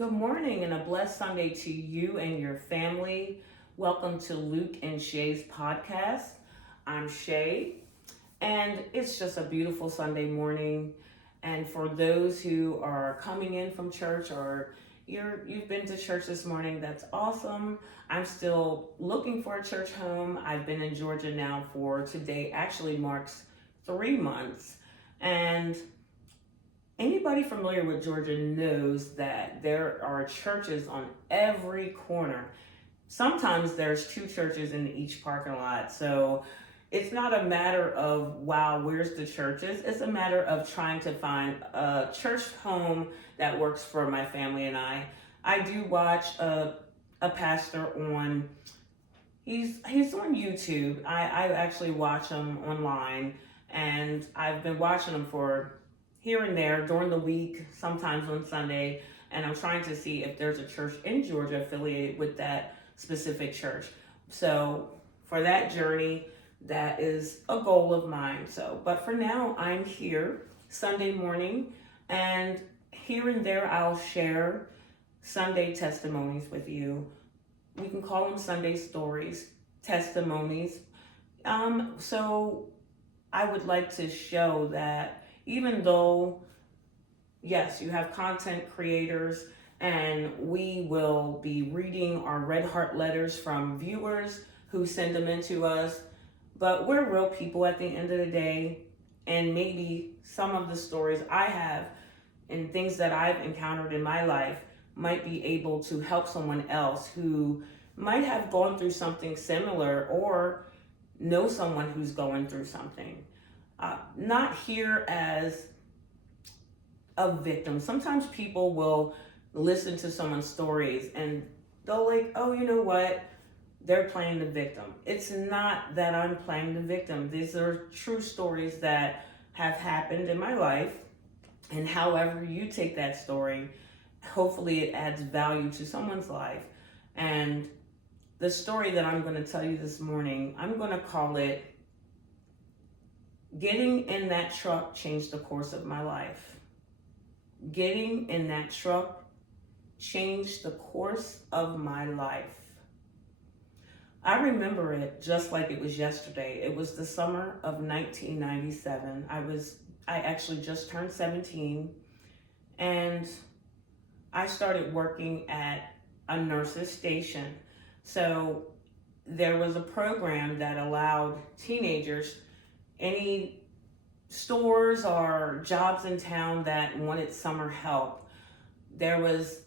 Good morning and a blessed Sunday to you and your family. Welcome to LUKE-N-SHAE'S podcast. I'm Shay, and it's just a beautiful Sunday morning. And for those who are coming in from church or you've been to church this morning, that's awesome. I'm still looking for a church home. I've been in Georgia now for today actually marks 3 months. And anybody familiar with Georgia knows that there are churches on every corner. Sometimes there's 2 churches in each parking lot. So it's not a matter of, wow, where's the churches? It's a matter of trying to find a church home that works for my family and I. I do watch a pastor on, he's on YouTube. I actually watch him online, and I've been watching him for here and there during the week, sometimes on Sunday, and I'm trying to see if there's a church in Georgia affiliated with that specific church. So for that journey, that is a goal of mine. But for now, I'm here Sunday morning, and here and there I'll share Sunday testimonies with you. We can call them Sunday stories, testimonies. So I would like to show that even though, yes, you have content creators and we will be reading our red heart letters from viewers who send them in to us, but we're real people at the end of the day. And maybe some of the stories I have and things that I've encountered in my life might be able to help someone else who might have gone through something similar or know someone who's going through something. Not here as a victim. Sometimes people will listen to someone's stories and they'll like, oh, you know what? They're playing the victim. It's not that I'm playing the victim. These are true stories that have happened in my life. And however you take that story, hopefully it adds value to someone's life. And the story that I'm going to tell you this morning, I'm going to call it Getting in That Truck Changed the Course of My Life. Getting in that truck changed the course of my life. I remember it just like it was yesterday. It was the summer of 1997. I actually just turned 17, and I started working at a nurse's station. So there was a program that allowed teenagers, any stores or jobs in town that wanted summer help. There was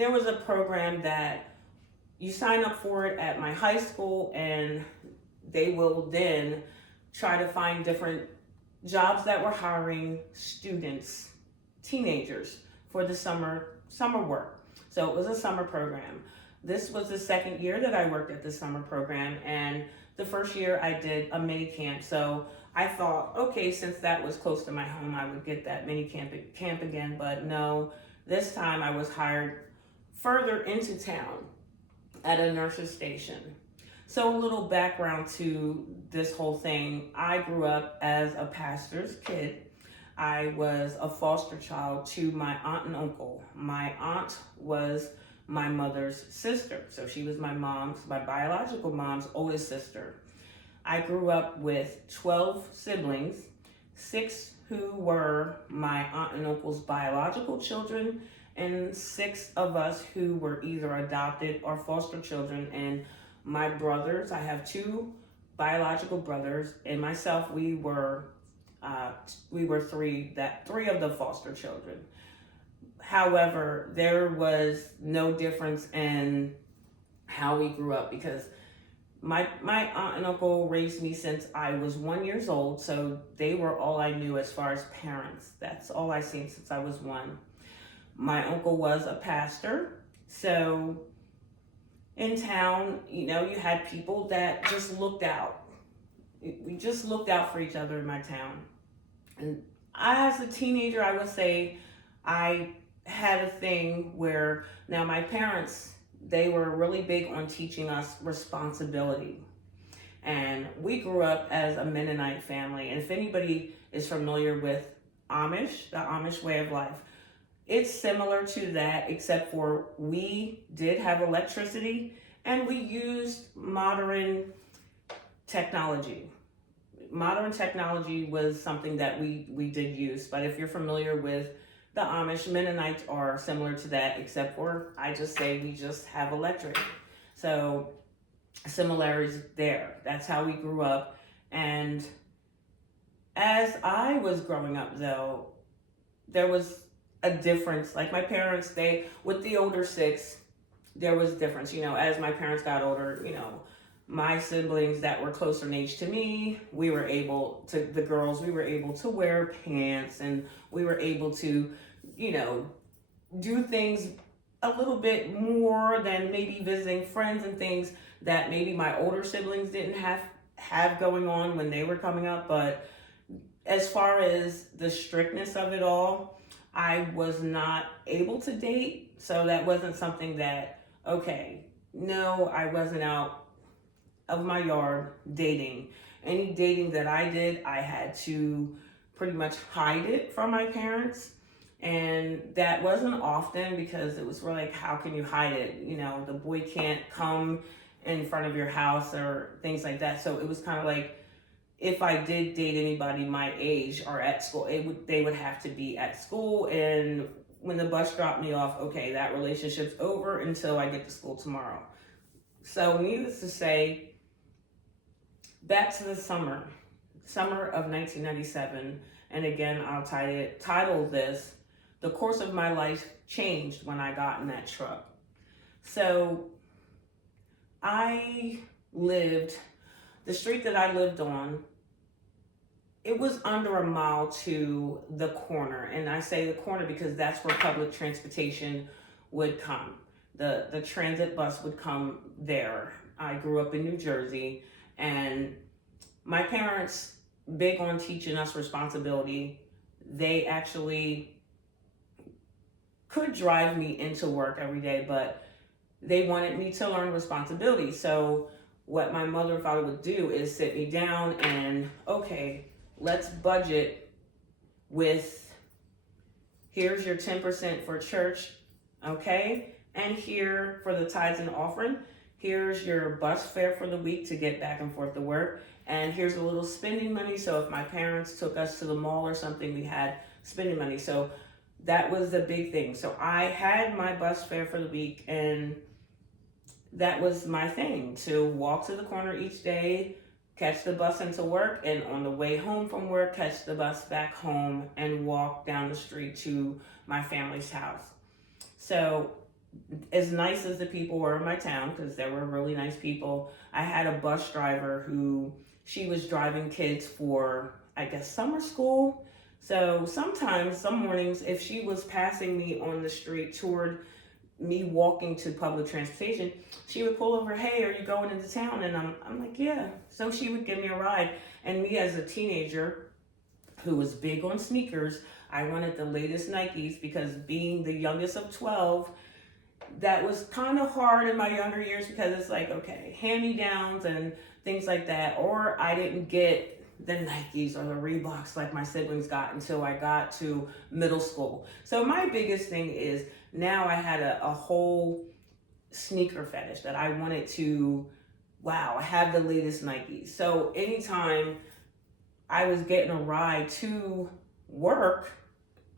a program that you sign up for it at my high school, and they will then try to find different jobs that were hiring students, teenagers, for the summer work. So it was a summer program. This was the second year that I worked at the summer program, and the first year I did a mini camp. So I thought, okay, since that was close to my home, I would get that mini camp again. But no, this time I was hired further into town at a nurse's station. So a little background to this whole thing. I grew up as a pastor's kid. I was a foster child to my aunt and uncle. My aunt was my mother's sister. So she was my biological mom's oldest sister. I grew up with 12 siblings, 6 who were my aunt and uncle's biological children, and 6 of us who were either adopted or foster children. And my brothers, I have 2 biological brothers, and myself, we were 3 of the foster children. However, there was no difference in how we grew up because my aunt and uncle raised me since I was 1 year old, so they were all I knew as far as parents. That's all I seen since I was 1. My uncle was a pastor, so in town, you had people that just looked out. We just looked out for each other in my town. And as a teenager, I would say I had a thing where, now my parents, they were really big on teaching us responsibility. And we grew up as a Mennonite family. And if anybody is familiar with the Amish way of life, It's similar to that, except for we did have electricity and we used technology. Modern technology was something that we did use, but if you're familiar with the Amish, Mennonites are similar to that, except for I just say we just have electric. So similarities there. That's how we grew up. And as I was growing up, though, there was a difference. Like my parents, with the older six, there was a difference. As my parents got older, my siblings that were closer in age to me, the girls, we were able to wear pants, and we were able to, do things a little bit more than maybe visiting friends and things that maybe my older siblings didn't have going on when they were coming up. But as far as the strictness of it all, I was not able to date. So that wasn't something that, okay, no, I wasn't out of my yard dating. Any dating that I did, I had to pretty much hide it from my parents. And that wasn't often, because it was really like, how can you hide it? The boy can't come in front of your house or things like that. So it was kind of like, if I did date anybody my age or at school, they would have to be at school. And when the bus dropped me off, okay, that relationship's over until I get to school tomorrow. So needless to say, back to the summer of 1997. And again, I'll title this, "The Course of My Life Changed When I Got in That Truck." So the street that I lived on, it was under a mile to the corner. And I say the corner because that's where public transportation would come. The transit bus would come there. I grew up in New Jersey, and my parents, big on teaching us responsibility, they actually could drive me into work every day, but they wanted me to learn responsibility. So what my mother and father would do is sit me down and, okay, let's budget with, here's your 10% for church, okay? And here for the tithes and offering, here's your bus fare for the week to get back and forth to work. And here's a little spending money. So if my parents took us to the mall or something, we had spending money. So that was the big thing. So I had my bus fare for the week, and that was my thing, to walk to the corner each day, catch the bus into work, and on the way home from work, catch the bus back home and walk down the street to my family's house. So as nice as the people were in my town, because there were really nice people, I had a bus driver who, she was driving kids for, I guess, summer school. So sometimes, some mornings, if she was passing me on the street toward me walking to public transportation, she would pull over, "Hey, are you going into town?" And I'm like, "Yeah." So she would give me a ride. And me as a teenager who was big on sneakers, I wanted the latest Nikes, because being the youngest of 12, that was kind of hard in my younger years, because it's like, okay, hand-me-downs and things like that. Or I didn't get the Nikes or the Reeboks like my siblings got until I got to middle school. So my biggest thing is, now I had a whole sneaker fetish that I wanted to, wow, I have the latest Nikes. So anytime I was getting a ride to work,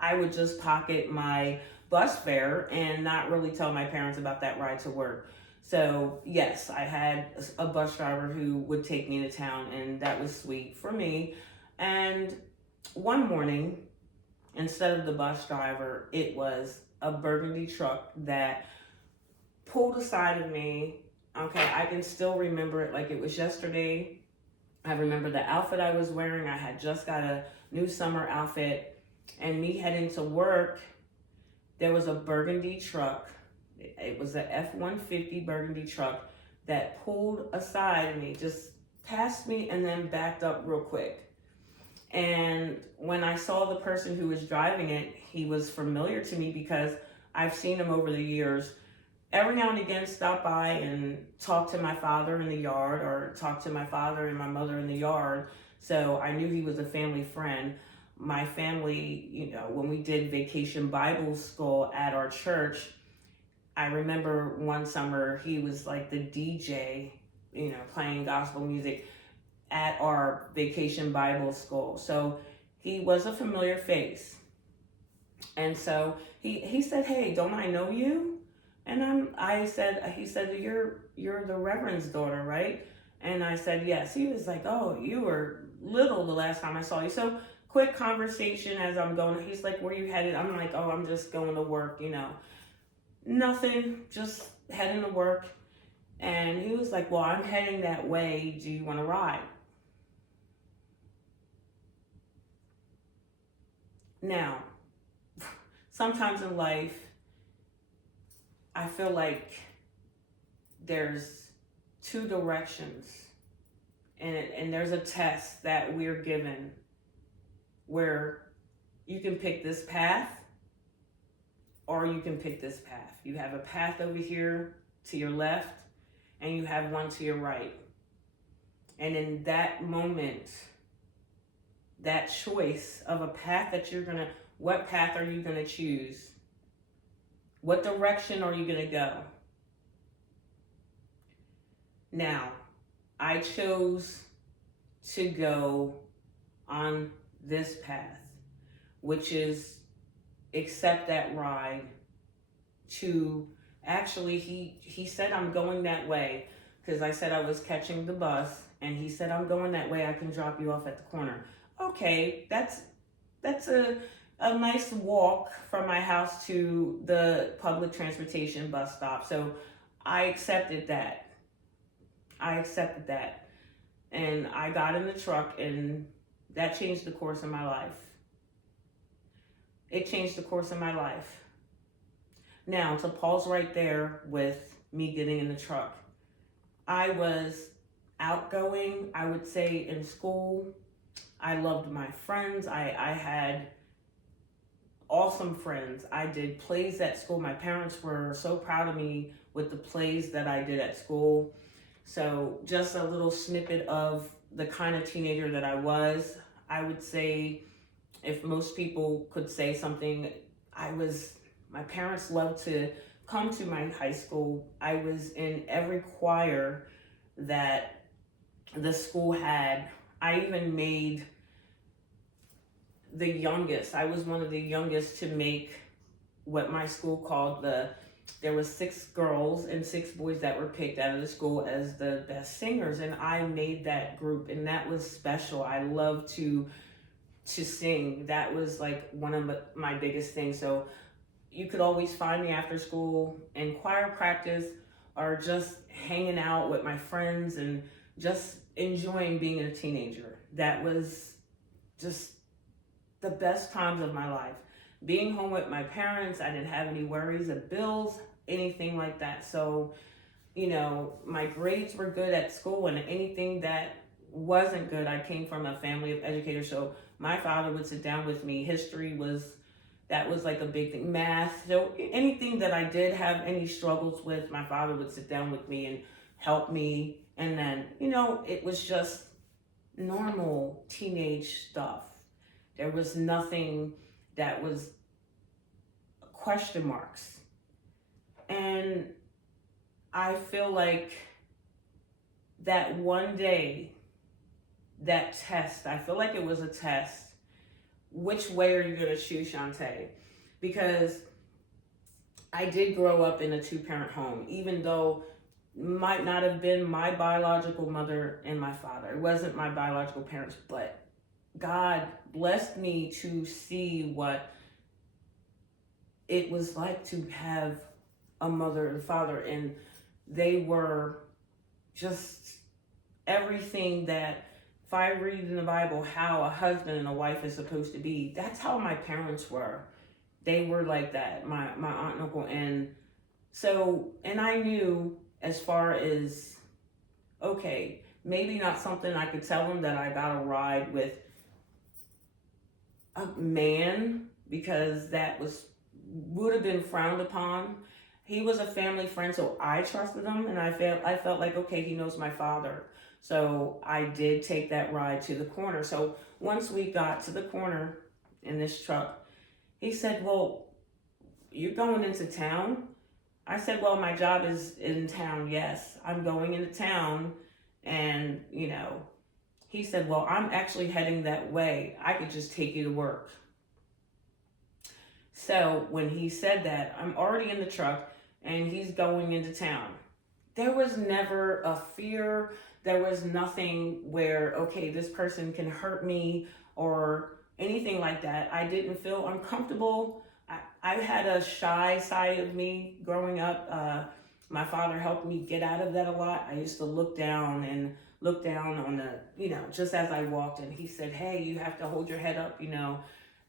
I would just pocket my bus fare and not really tell my parents about that ride to work. So yes, I had a bus driver who would take me to town, and that was sweet for me. And one morning, instead of the bus driver, it was a burgundy truck that pulled aside of me. Okay, I can still remember it like it was yesterday. I remember the outfit I was wearing. I had just got a new summer outfit, and me heading to work, there was a burgundy truck. It was a F-150 burgundy truck that pulled aside of me, just passed me, and then backed up real quick. And when I saw the person who was driving it, he was familiar to me because I've seen him over the years. Every now and again, stop by and talk to my father in the yard, or talk to my father and my mother in the yard. So I knew he was a family friend. my family, when we did Vacation Bible School at our church, I remember one summer he was like the DJ, playing gospel music at our Vacation Bible School. So he was a familiar face. And so he said, "Hey, don't I know you?" And he said, "You're the Reverend's daughter, right?" And I said, "Yes." He was like, "Oh, you were little the last time I saw you." So quick conversation as I'm going. He's like, "Where you headed?" I'm like, "Oh, I'm just going to work, Nothing, just heading to work." And he was like, "Well, I'm heading that way. Do you want to ride?" Now, sometimes in life, I feel like there's two directions, and there's a test that we're given where you can pick this path or you can pick this path. You have a path over here to your left and you have one to your right. And in that moment, that choice of a path that what path are you gonna choose? What direction are you gonna go? Now, I chose to go on this path, which is accept that ride to, actually, he said, "I'm going that way," because I said I was catching the bus, and he said, "I'm going that way, I can drop you off at the corner." Okay, that's a nice walk from my house to the public transportation bus stop. So I accepted that. And I got in the truck, and that changed the course of my life. It changed the course of my life. Now, to pause right there with me getting in the truck, I was outgoing, I would say, in school. I loved my friends. I had awesome friends. I did plays at school. My parents were so proud of me with the plays that I did at school. So just a little snippet of the kind of teenager that I was. I would say, if most people could say something, my parents loved to come to my high school. I was in every choir that the school had. I even made the youngest. I was one of the youngest to make what my school called there was 6 girls and 6 boys that were picked out of the school as the best singers, and I made that group, and that was special. I love to sing. That was like one of my biggest things. So you could always find me after school in choir practice or just hanging out with my friends and just enjoying being a teenager. That was just the best times of my life. Being home with my parents, I didn't have any worries of bills, anything like that. So, my grades were good at school, and anything that wasn't good, I came from a family of educators. So my father would sit down with me. History was like a big thing. Math. So anything that I did have any struggles with, my father would sit down with me and help me. And then, it was just normal teenage stuff. There was nothing that was question marks. And I feel like that one day, that test, I feel like it was a test. Which way are you going to choose, Shantae? Because I did grow up in a 2-parent home, even though might not have been my biological mother and my father. It wasn't my biological parents, but God blessed me to see what it was like to have a mother and father, and they were just everything that, if I read in the Bible how a husband and a wife is supposed to be, that's how my parents were. They were like that, my aunt and uncle. And so, and I knew, as far as, okay, maybe not something I could tell them that I got a ride with a man, because that would have been frowned upon. He was a family friend, so I trusted him, and I felt like, okay, he knows my father. So I did take that ride to the corner. So once we got to the corner, in this truck. He said, well, you're going into town? I said, well, my job is in town. Yes, I'm going into town. And, he said, well, I'm actually heading that way. I could just take you to work. So when he said that, I'm already in the truck and he's going into town. There was never a fear. There was nothing where, okay, this person can hurt me or anything like that. I didn't feel uncomfortable. I had a shy side of me growing up. My father helped me get out of that a lot. I used to look down on the, just as I walked, and he said, hey, you have to hold your head up,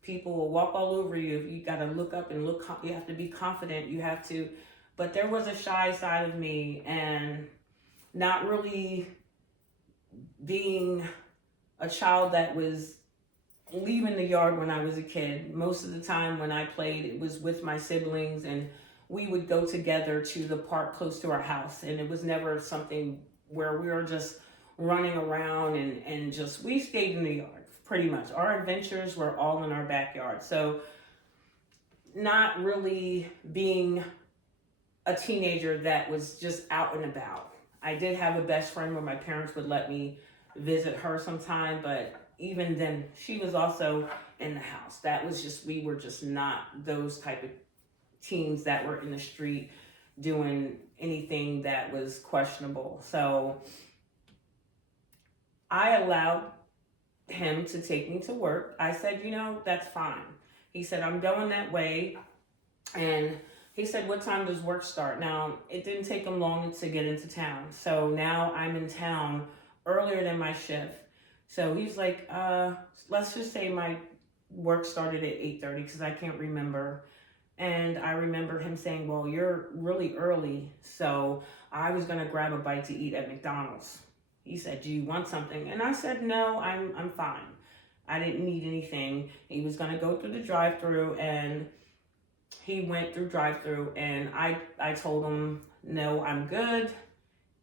people will walk all over you. You got to look up and you have to be confident. You have to, but there was a shy side of me, and not really being a child that was leaving the yard when I was a kid. Most of the time when I played, it was with my siblings, and we would go together to the park close to our house. And it was never something where we were just running around and just, we stayed in the yard pretty much. Our adventures were all in our backyard. So not really being a teenager that was just out and about. I did have a best friend where my parents would let me visit her sometime, but even then, she was also in the house. That was just, we were just not those type of teens that were in the street doing anything that was questionable. So I allowed him to take me to work. I said, that's fine. He said, I'm going that way. And he said, what time does work start? Now, it didn't take him long to get into town. So now I'm in town earlier than my shift. So he's like, let's just say my work started at 8:30 because I can't remember. And I remember him saying, well, you're really early. So I was going to grab a bite to eat at McDonald's. He said, do you want something? And I said, no, I'm fine. I didn't need anything. He was going to go through the drive-thru, and he went through drive-thru, and I told him, no, I'm good.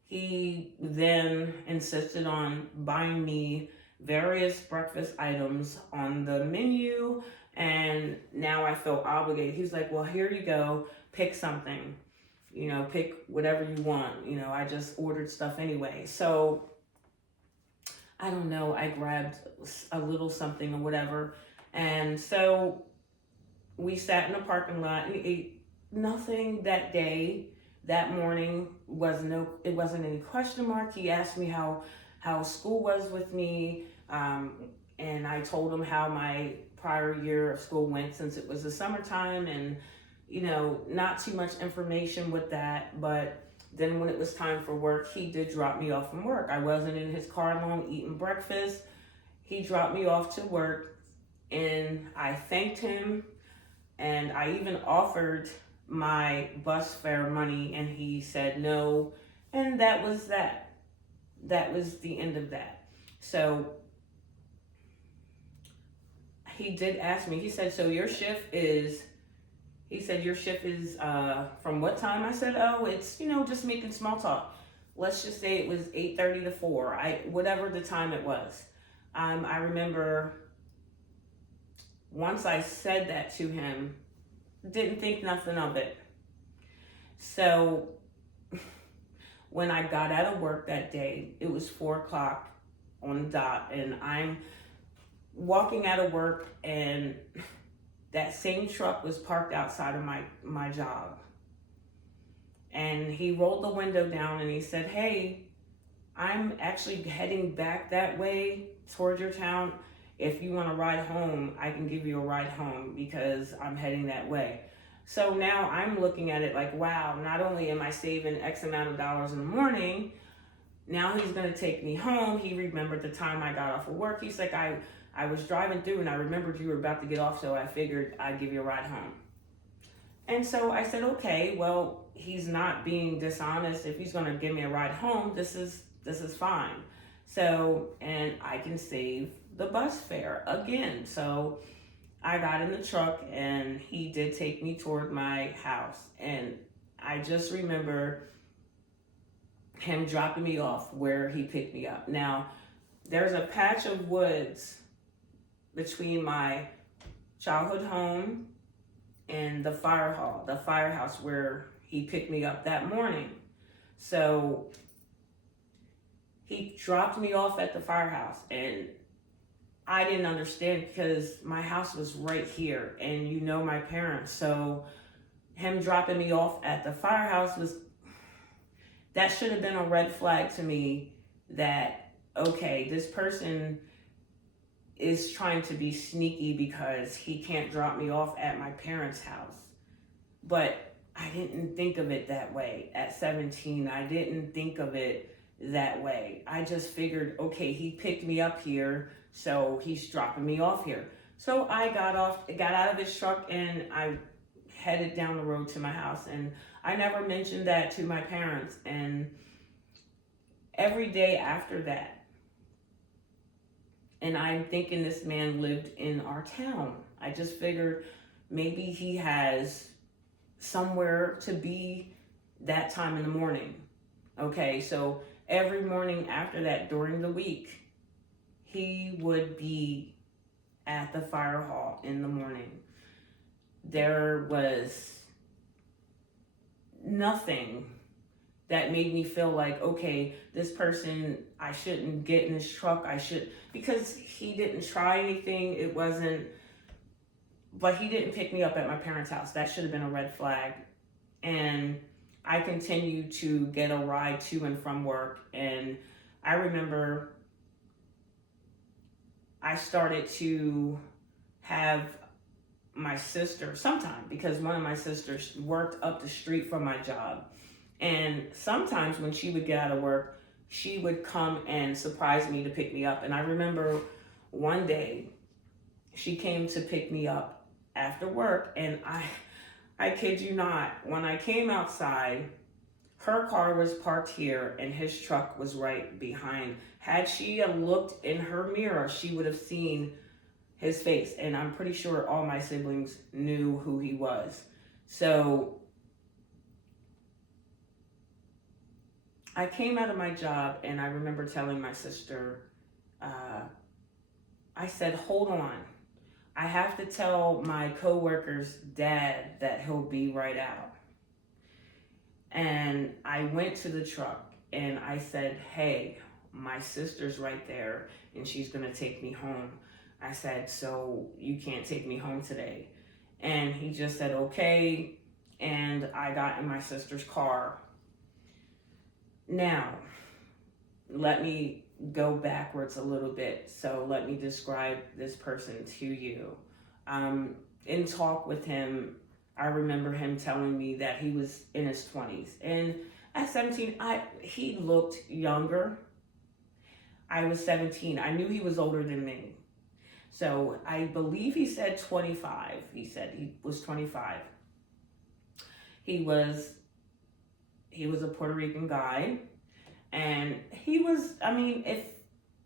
He then insisted on buying me various breakfast items on the menu, and now I feel obligated. He's like, well, here you go, pick something, pick whatever you want. I just ordered stuff anyway. So I don't know, I grabbed a little something or whatever. And so we sat in the parking lot and ate. Nothing that day. That morning it wasn't any question mark. He asked me how school was with me, and I told him how my prior year of school went since it was the summertime, and not too much information with that. But then when it was time for work, he did drop me off from work. I wasn't in his car alone eating breakfast. He dropped me off to work, and I thanked him, and I even offered my bus fare money, and he said no, and that was that. That was the end of that. So he did ask me, he said, so your shift is from what time? I said, oh, it's, just making small talk. Let's just say it was 8:30 to 4, whatever the time it was. I remember once I said that to him, didn't think nothing of it. So when I got out of work that day, it was 4 o'clock on the dot, and I'm walking out of work, and that same truck was parked outside of my job. And he rolled the window down and he said, hey, I'm actually heading back that way towards your town. If you want to ride home, I can give you a ride home because I'm heading that way. So now I'm looking at it like, wow, not only am I saving X amount of dollars in the morning, now he's going to take me home. He remembered the time I got off of work. He's like, I was driving through and I remembered you were about to get off, so I figured I'd give you a ride home. And so I said, okay, well, he's not being dishonest. If he's going to give me a ride home, this is fine. So, and I can save the bus fare again. So I got in the truck and he did take me toward my house. And I just remember him dropping me off where he picked me up. Now, there's a patch of woods between my childhood home and the firehouse where he picked me up that morning. So he dropped me off at the firehouse, and I didn't understand because my house was right here, and you know my parents. So him dropping me off at the firehouse that should have been a red flag to me that, okay, this person is trying to be sneaky because he can't drop me off at my parents' house. But I didn't think of it that way. At 17, I didn't think of it that way. I just figured, okay, he picked me up here, so he's dropping me off here. So I got out of his truck, and I headed down the road to my house, and I never mentioned that to my parents. And every day after that, and I'm thinking this man lived in our town. I just figured maybe he has somewhere to be that time in the morning. Okay, so every morning after that during the week, he would be at the fire hall in the morning. There was nothing that made me feel like, okay, this person, I shouldn't get in his truck. Because he didn't try anything. It wasn't, but he didn't pick me up at my parents' house. That should have been a red flag. And I continued to get a ride to and from work. And I remember I started to have my sister sometime, because one of my sisters worked up the street from my job. And sometimes when she would get out of work, she would come and surprise me to pick me up. And I remember one day she came to pick me up after work, and I kid you not, when I came outside, her car was parked here and his truck was right behind. Had she looked in her mirror, she would have seen his face. And I'm pretty sure all my siblings knew who he was. So I came out of my job, and I remember telling my sister, I said, hold on. I have to tell my coworker's dad that he'll be right out. And I went to the truck and I said, hey, my sister's right there and she's gonna take me home. I said, so you can't take me home today? And he just said, okay. And I got in my sister's car. Now, let me go backwards a little bit. So let me describe this person to you. In talk with him, I remember him telling me that he was in his 20s. And at 17, he looked younger. I was 17. I knew he was older than me. So I believe he said 25. He said he was 25. He was a Puerto Rican guy. And he was,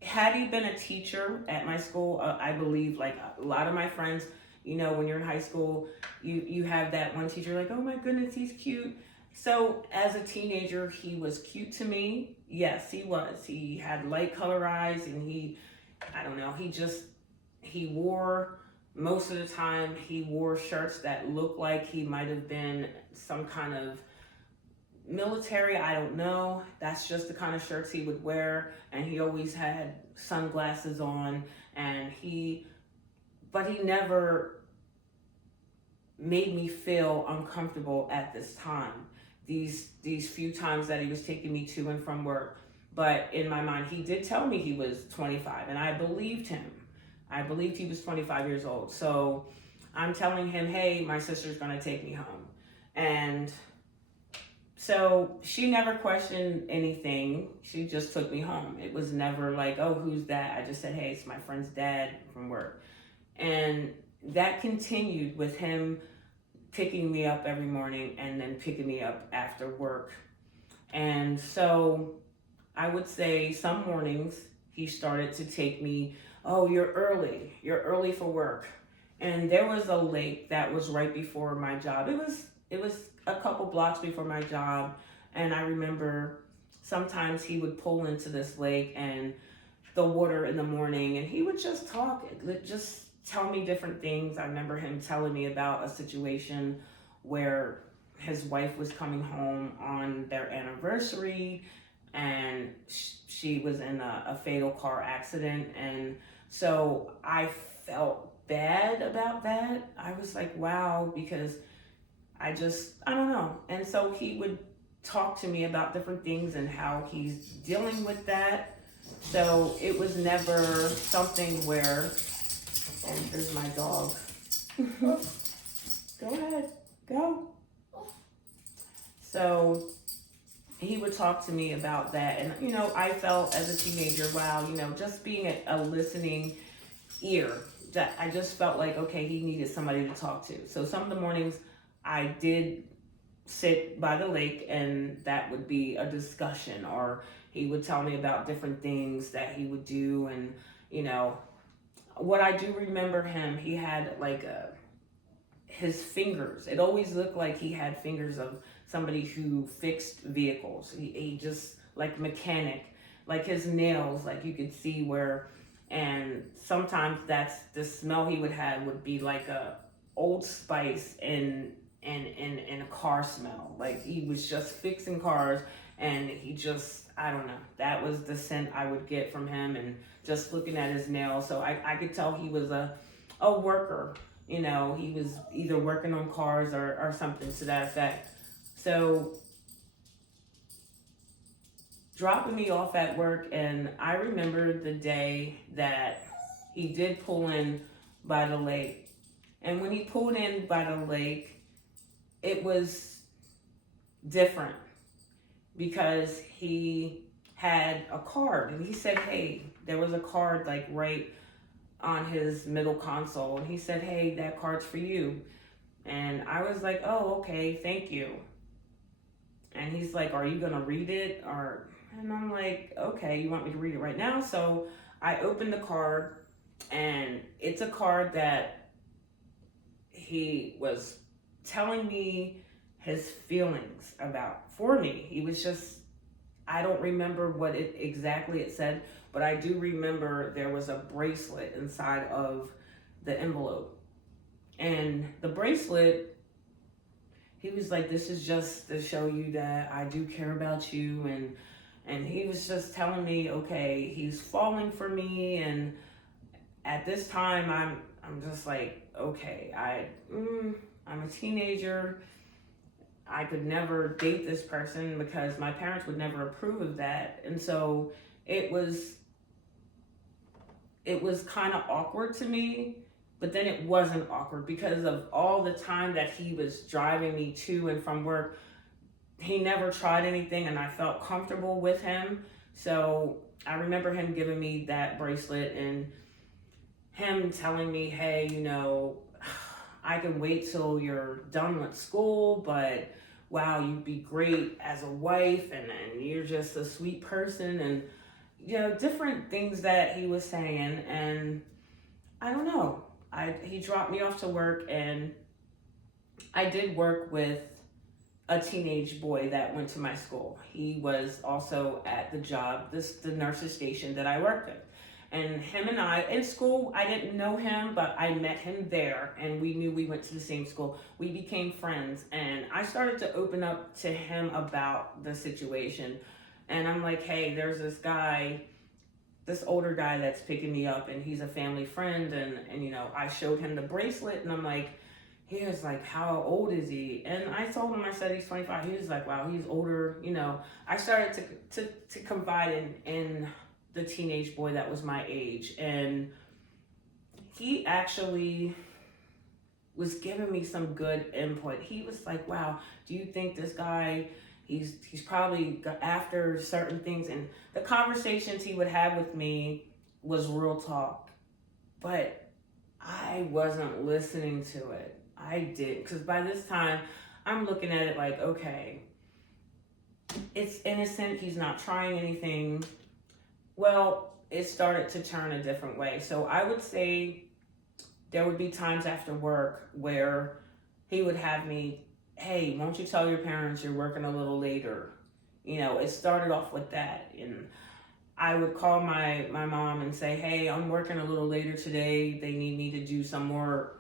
had he been a teacher at my school, I believe, like a lot of my friends, you know, when you're in high school, you have that one teacher like, oh my goodness, he's cute. So as a teenager, he was cute to me. Yes, he was. He had light color eyes, and he wore, most of the time, he wore shirts that looked like he might have been some kind of military, I don't know. That's just the kind of shirts he would wear. And he always had sunglasses on, but he never made me feel uncomfortable at this time. These few times that he was taking me to and from work. But in my mind, he did tell me he was 25, and I believed him. I believed he was 25 years old. So I'm telling him, hey, my sister's gonna take me home. And so she never questioned anything. She just took me home. It was never like, oh, who's that? I just said, hey, it's my friend's dad from work. And that continued with him picking me up every morning and then picking me up after work. And so I would say some mornings he started to take me, oh, you're early for work. And there was a lake that was right before my job. It was a couple blocks before my job. And I remember sometimes he would pull into this lake and the water in the morning, and he would just talk, just tell me different things. I remember him telling me about a situation where his wife was coming home on their anniversary, and she was in a fatal car accident. And so I felt bad about that. I was like, wow, because I don't know. And so he would talk to me about different things and how he's dealing with that. So it was never something where, and there's my dog. Go ahead, go. So he would talk to me about that. And, I felt as a teenager, wow, just being a listening ear, that I just felt like, okay, he needed somebody to talk to. So some of the mornings I did sit by the lake, and that would be a discussion, or he would tell me about different things that he would do. And, what I do remember him, he had like his fingers. It always looked like he had fingers of somebody who fixed vehicles. He just like mechanic, like his nails, like you could see where, and sometimes that's the smell he would have would be like a Old Spice in a car smell. Like he was just fixing cars, and he just, I don't know, that was the scent I would get from him, and just looking at his nails. So I could tell he was a worker. He was either working on cars or something to that effect. So dropping me off at work, and I remember the day that he did pull in by the lake. And when he pulled in by the lake, it was different because he had a card, and he said, hey, there was a card like right on his middle console, and he said, hey, that card's for you. And I was like, oh, okay, thank you. And he's like, are you gonna read it? And I'm like, okay, you want me to read it right now? So I opened the card, and it's a card that he was telling me his feelings about for me. He was just, I don't remember what exactly it said, but I do remember there was a bracelet inside of the envelope. And the bracelet, he was like, this is just to show you that I do care about you. And he was just telling me, okay, he's falling for me. And at this time, I'm just like, okay, I'm a teenager. I could never date this person because my parents would never approve of that. And so it was kind of awkward to me, but then it wasn't awkward because of all the time that he was driving me to and from work. He never tried anything, and I felt comfortable with him. So I remember him giving me that bracelet and him telling me, hey, I can wait till you're done with school, but wow, you'd be great as a wife, and you're just a sweet person, and different things that he was saying. And I don't know, he dropped me off to work, and I did work with a teenage boy that went to my school. He was also at the job, the nurse's station that I worked at. And him and I, in school, I didn't know him, but I met him there, and we knew we went to the same school. We became friends, and I started to open up to him about the situation. And I'm like, hey, there's this guy, this older guy that's picking me up, and he's a family friend. And I showed him the bracelet, and I'm like, he was like, how old is he? And I told him, I said, he's 25. He was like, wow, he's older. I started to confide in the teenage boy that was my age. And he actually was giving me some good input. He was like, wow, do you think this guy, he's probably after certain things? And the conversations he would have with me was real talk, but I wasn't listening to it. I did, because by this time I'm looking at it like, okay, it's innocent, he's not trying anything. Well, it started to turn a different way. So I would say there would be times after work where he would have me, hey, won't you tell your parents you're working a little later? It started off with that. And I would call my mom and say, hey, I'm working a little later today. They need me to do some more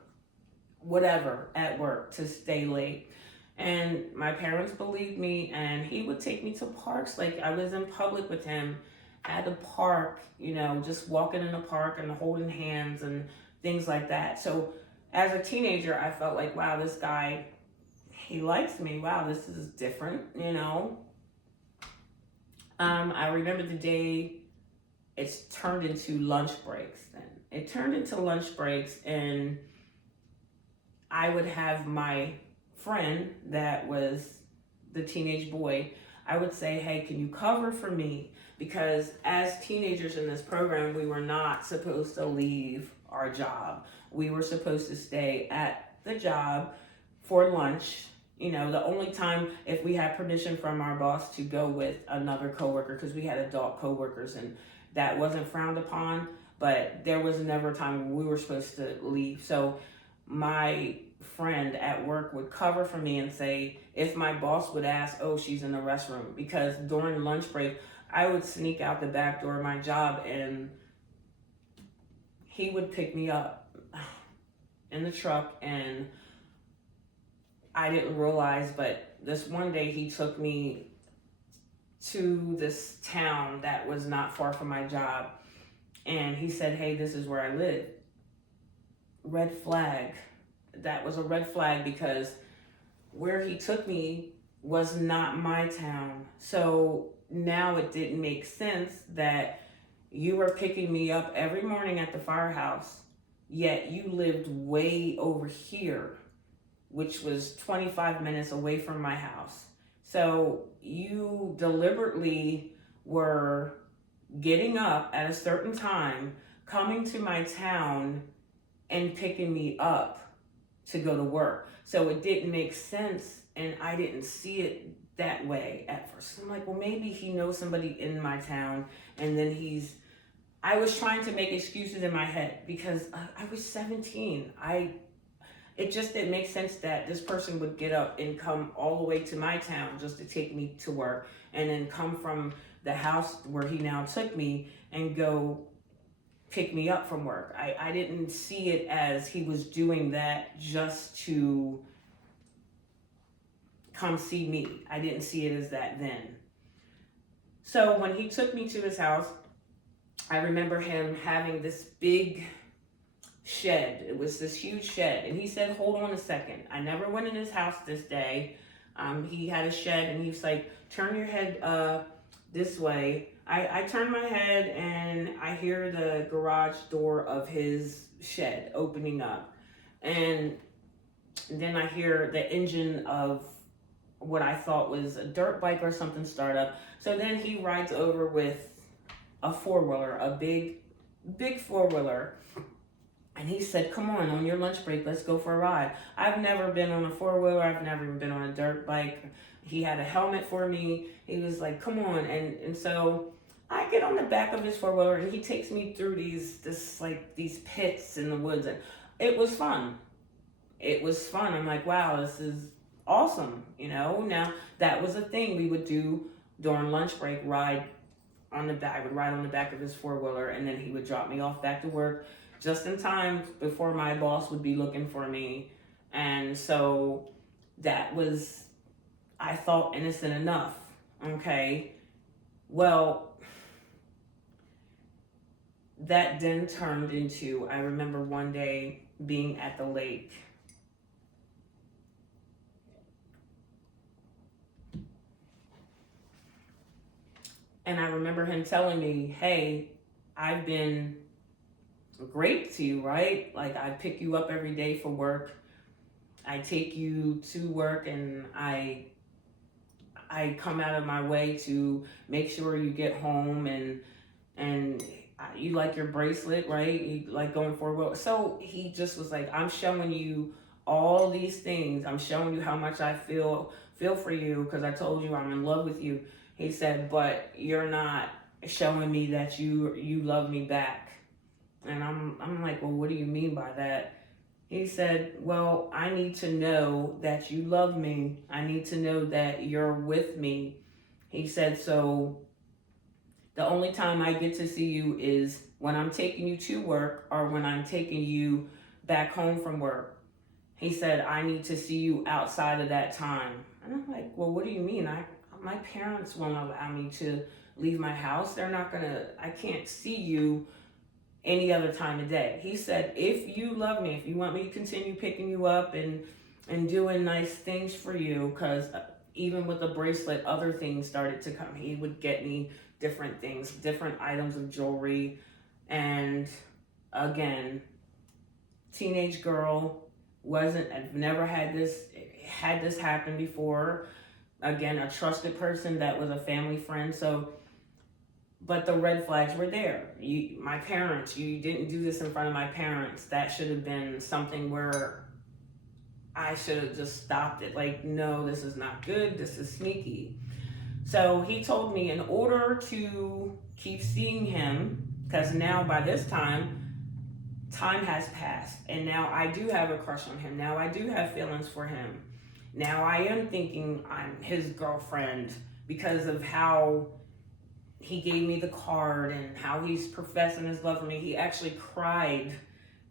whatever at work to stay late. And my parents believed me, and he would take me to parks. Like, I was in public with him at the park, just walking in the park and holding hands and things like that. So as a teenager, I felt like, wow, this guy, he likes me. Wow, this is different. I remember the day it's turned into lunch breaks then. It turned into lunch breaks, and I would have my friend that was the teenage boy, I would say, hey, can you cover for me? Because as teenagers in this program, we were not supposed to leave our job. We were supposed to stay at the job for lunch. The only time if we had permission from our boss to go with another coworker, because we had adult coworkers and that wasn't frowned upon, but there was never a time when we were supposed to leave. So my friend at work would cover for me and say, if my boss would ask, oh, she's in the restroom, because during lunch break, I would sneak out the back door of my job and he would pick me up in the truck, and I didn't realize, but this one day he took me to this town that was not far from my job, and he said, hey, this is where I live. Red flag. That was a red flag, because where he took me was not my town. So now it didn't make sense that you were picking me up every morning at the firehouse, yet you lived way over here, which was 25 minutes away from my house. So you deliberately were getting up at a certain time, coming to my town, and picking me up to go to work. So it didn't make sense, and I didn't see it that way at first. I'm like, well, maybe he knows somebody in my town, and then I was trying to make excuses in my head because I was 17. It just didn't make sense that this person would get up and come all the way to my town just to take me to work, and then come from the house where he now took me and go pick me up from work. I didn't see it as he was doing that just to come see me. I didn't see it as that then. So when he took me to his house, I remember him having this big shed. It was this huge shed. And he said, hold on a second. I never went in his house this day. He had a shed, and he was like, turn your head this way. I turn my head, and I hear the garage door of his shed opening up. And then I hear the engine of what I thought was a dirt bike or something start up. So then he rides over with a four-wheeler, a big four-wheeler. And he said, come on your lunch break, let's go for a ride. I've never been on a four-wheeler. I've never even been on a dirt bike. He had a helmet for me. He was like, come on. And so I get on the back of his four-wheeler, and he takes me through these pits in the woods. And it was fun. It was fun. I'm like, wow, this is awesome. Now that was a thing we would do during lunch break, ride on the back. I would ride on the back of his four-wheeler, and then he would drop me off back to work just in time before my boss would be looking for me. And so that was, I thought, innocent enough. Okay. Well, that then turned into, I remember one day being at the lake. And I remember him telling me, hey, I've been great to you, right? Like, I pick you up every day for work. I take you to work, and I come out of my way to make sure you get home, and you like your bracelet, right? You like going forward. So he just was like, I'm showing you all these things. I'm showing you how much I feel for you, because I told you I'm in love with you. He said, but you're not showing me that you love me back. And I'm like, well, what do you mean by that? He said, well, I need to know that you love me. I need to know that you're with me. He said, so The only time I get to see you is when I'm taking you to work or when I'm taking you back home from work. He said, I need to see you outside of that time. And I'm like, well, what do you mean? My parents won't allow me to leave my house. They're not gonna, I can't see you any other time of day. He said, if you love me, if you want me to continue picking you up and doing nice things for you, because even with the bracelet, other things started to come. He would get me different things, different items of jewelry. And again, teenage girl, I've never had this happen before. Again, a trusted person that was a family friend. So, but the red flags were there. My parents, you didn't do this in front of my parents. That should have been something where I should have just stopped it. Like, no, this is not good. This is sneaky. So he told me in order to keep seeing him, because now by this time has passed. And now I do have a crush on him. Now I do have feelings for him. Now I am thinking I'm his girlfriend because of how he gave me the card and how he's professing his love for me. He actually cried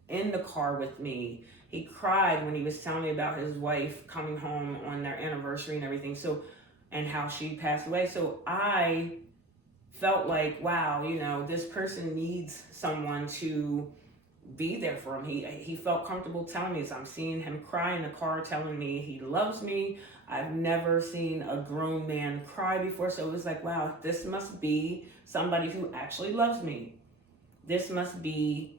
in the car with me. He cried when he was telling me about his wife coming home on their anniversary and everything. So, and how she passed away. So I felt like, wow, this person needs someone to be there for him. He felt comfortable telling me this. I'm seeing him cry in the car, telling me he loves me. I've never seen a grown man cry before. So it was like, wow, this must be somebody who actually loves me. This must be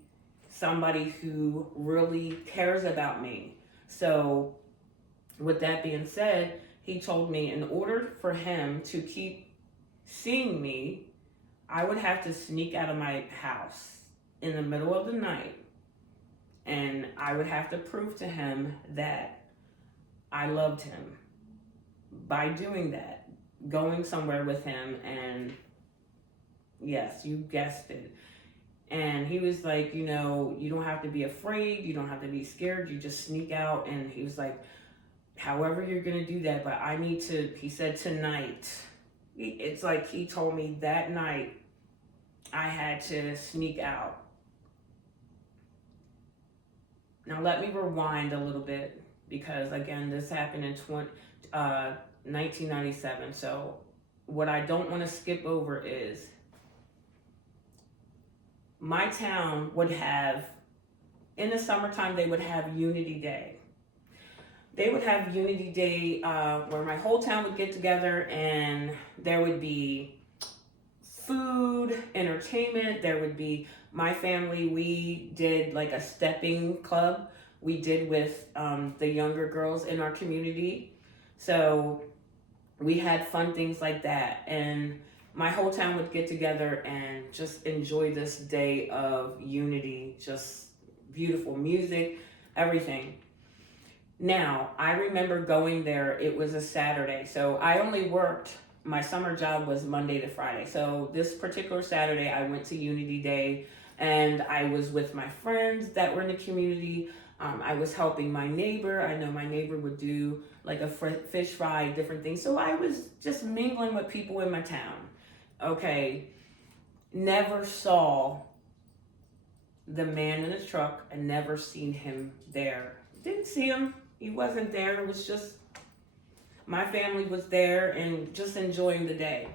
somebody who really cares about me. So with that being said, he told me in order for him to keep seeing me, I would have to sneak out of my house in the middle of the night. And I would have to prove to him that I loved him by doing that, going somewhere with him. And yes, you guessed it. And he was like, you don't have to be afraid. You don't have to be scared. You just sneak out. And he was like, however you're going to do that, but I need to, he said tonight. It's like he told me that night I had to sneak out. Now let me rewind a little bit because again, this happened in 1997. So what I don't want to skip over is my town would have, in the summertime, they would have Unity Day. They would have Unity Day where my whole town would get together and there would be food, entertainment. There would be, my family, we did like a stepping club. We did with the younger girls in our community. So we had fun things like that. And my whole town would get together and just enjoy this day of unity, just beautiful music, everything. Now, I remember going there, it was a Saturday. So I only worked, my summer job was Monday to Friday. So this particular Saturday, I went to Unity Day and I was with my friends that were in the community. I was helping my neighbor. I know my neighbor would do like a fish fry, different things. So I was just mingling with people in my town. Okay, never saw the man in his truck and never seen him there. Didn't see him. He wasn't there. It was just my family was there and just enjoying the day.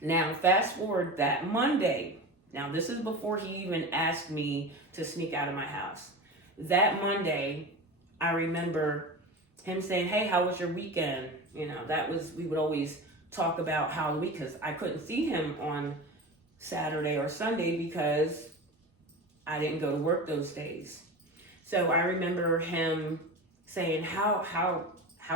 Now, fast forward that Monday. Now, this is before he even asked me to sneak out of my house. That Monday, I remember him saying, hey, how was your weekend? We would always talk about how the week, because I couldn't see him on Saturday or Sunday because I didn't go to work those days. So I remember him saying, how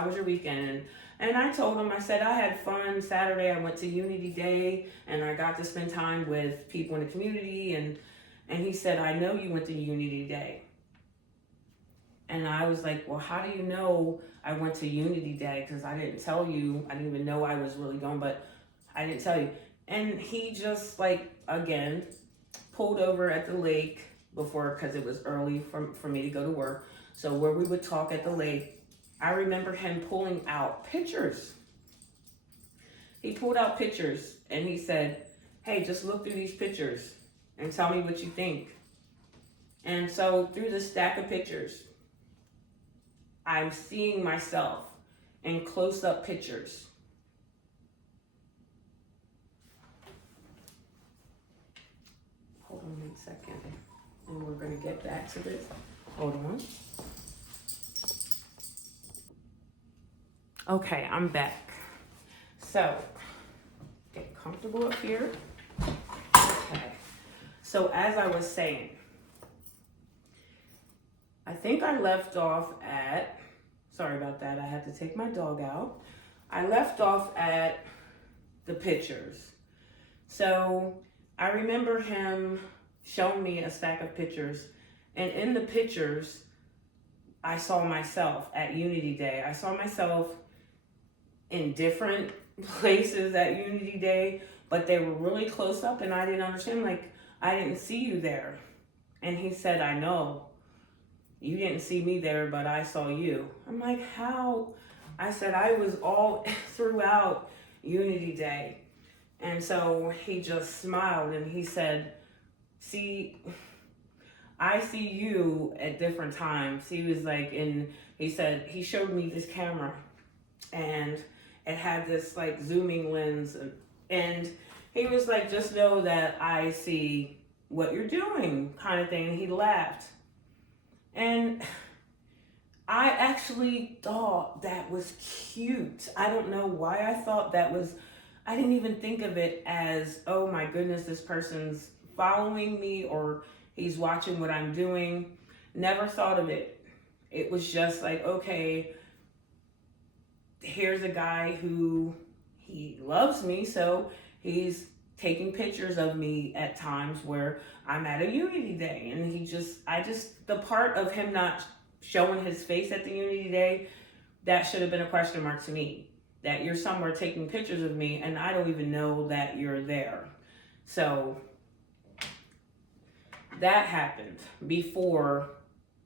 was your weekend? And I told him, I said, I had fun Saturday. I went to Unity Day and I got to spend time with people in the community. And he said, I know you went to Unity Day. And I was like, well, how do you know I went to Unity Day? Because I didn't tell you. I didn't even know I was really going, but I didn't tell you. And he just again, pulled over at the lake before, because it was early for me to go to work. So where we would talk at the lake, I remember him pulling out pictures. he pulled out pictures and he said, hey, just look through these pictures and tell me what you think. And so through the stack of pictures, I'm seeing myself in close-up pictures. Hold on 1 second, and we're going to get back to this. Hold on. Okay, I'm back. So, get comfortable up here. Okay. So as I was saying, I think I left off at, sorry about that, I had to take my dog out. I left off at the pictures. So I remember him showing me a stack of pictures, and in the pictures, I saw myself at Unity Day. I saw myself in different places at Unity Day, but they were really close up, and I didn't understand, like, I didn't see you there. And he said, I know. You didn't see me there, but I saw you. I'm like, how? I said, I was all throughout Unity Day. And so he just smiled and he said, see, I see you at different times. He was like, he said, he showed me this camera and it had this like zooming lens. And he was like, just know that I see what you're doing kind of thing. And he laughed. And I actually thought that was cute. I don't know why I thought that was, I didn't even think of it as, oh my goodness, this person's following me or he's watching what I'm doing. Never thought of it. It was just like, okay, here's a guy who, he loves me, so he's taking pictures of me at times where I'm at a Unity Day. And the part of him not showing his face at the Unity Day, that should have been a question mark to me. That you're somewhere taking pictures of me and I don't even know that you're there. So that happened before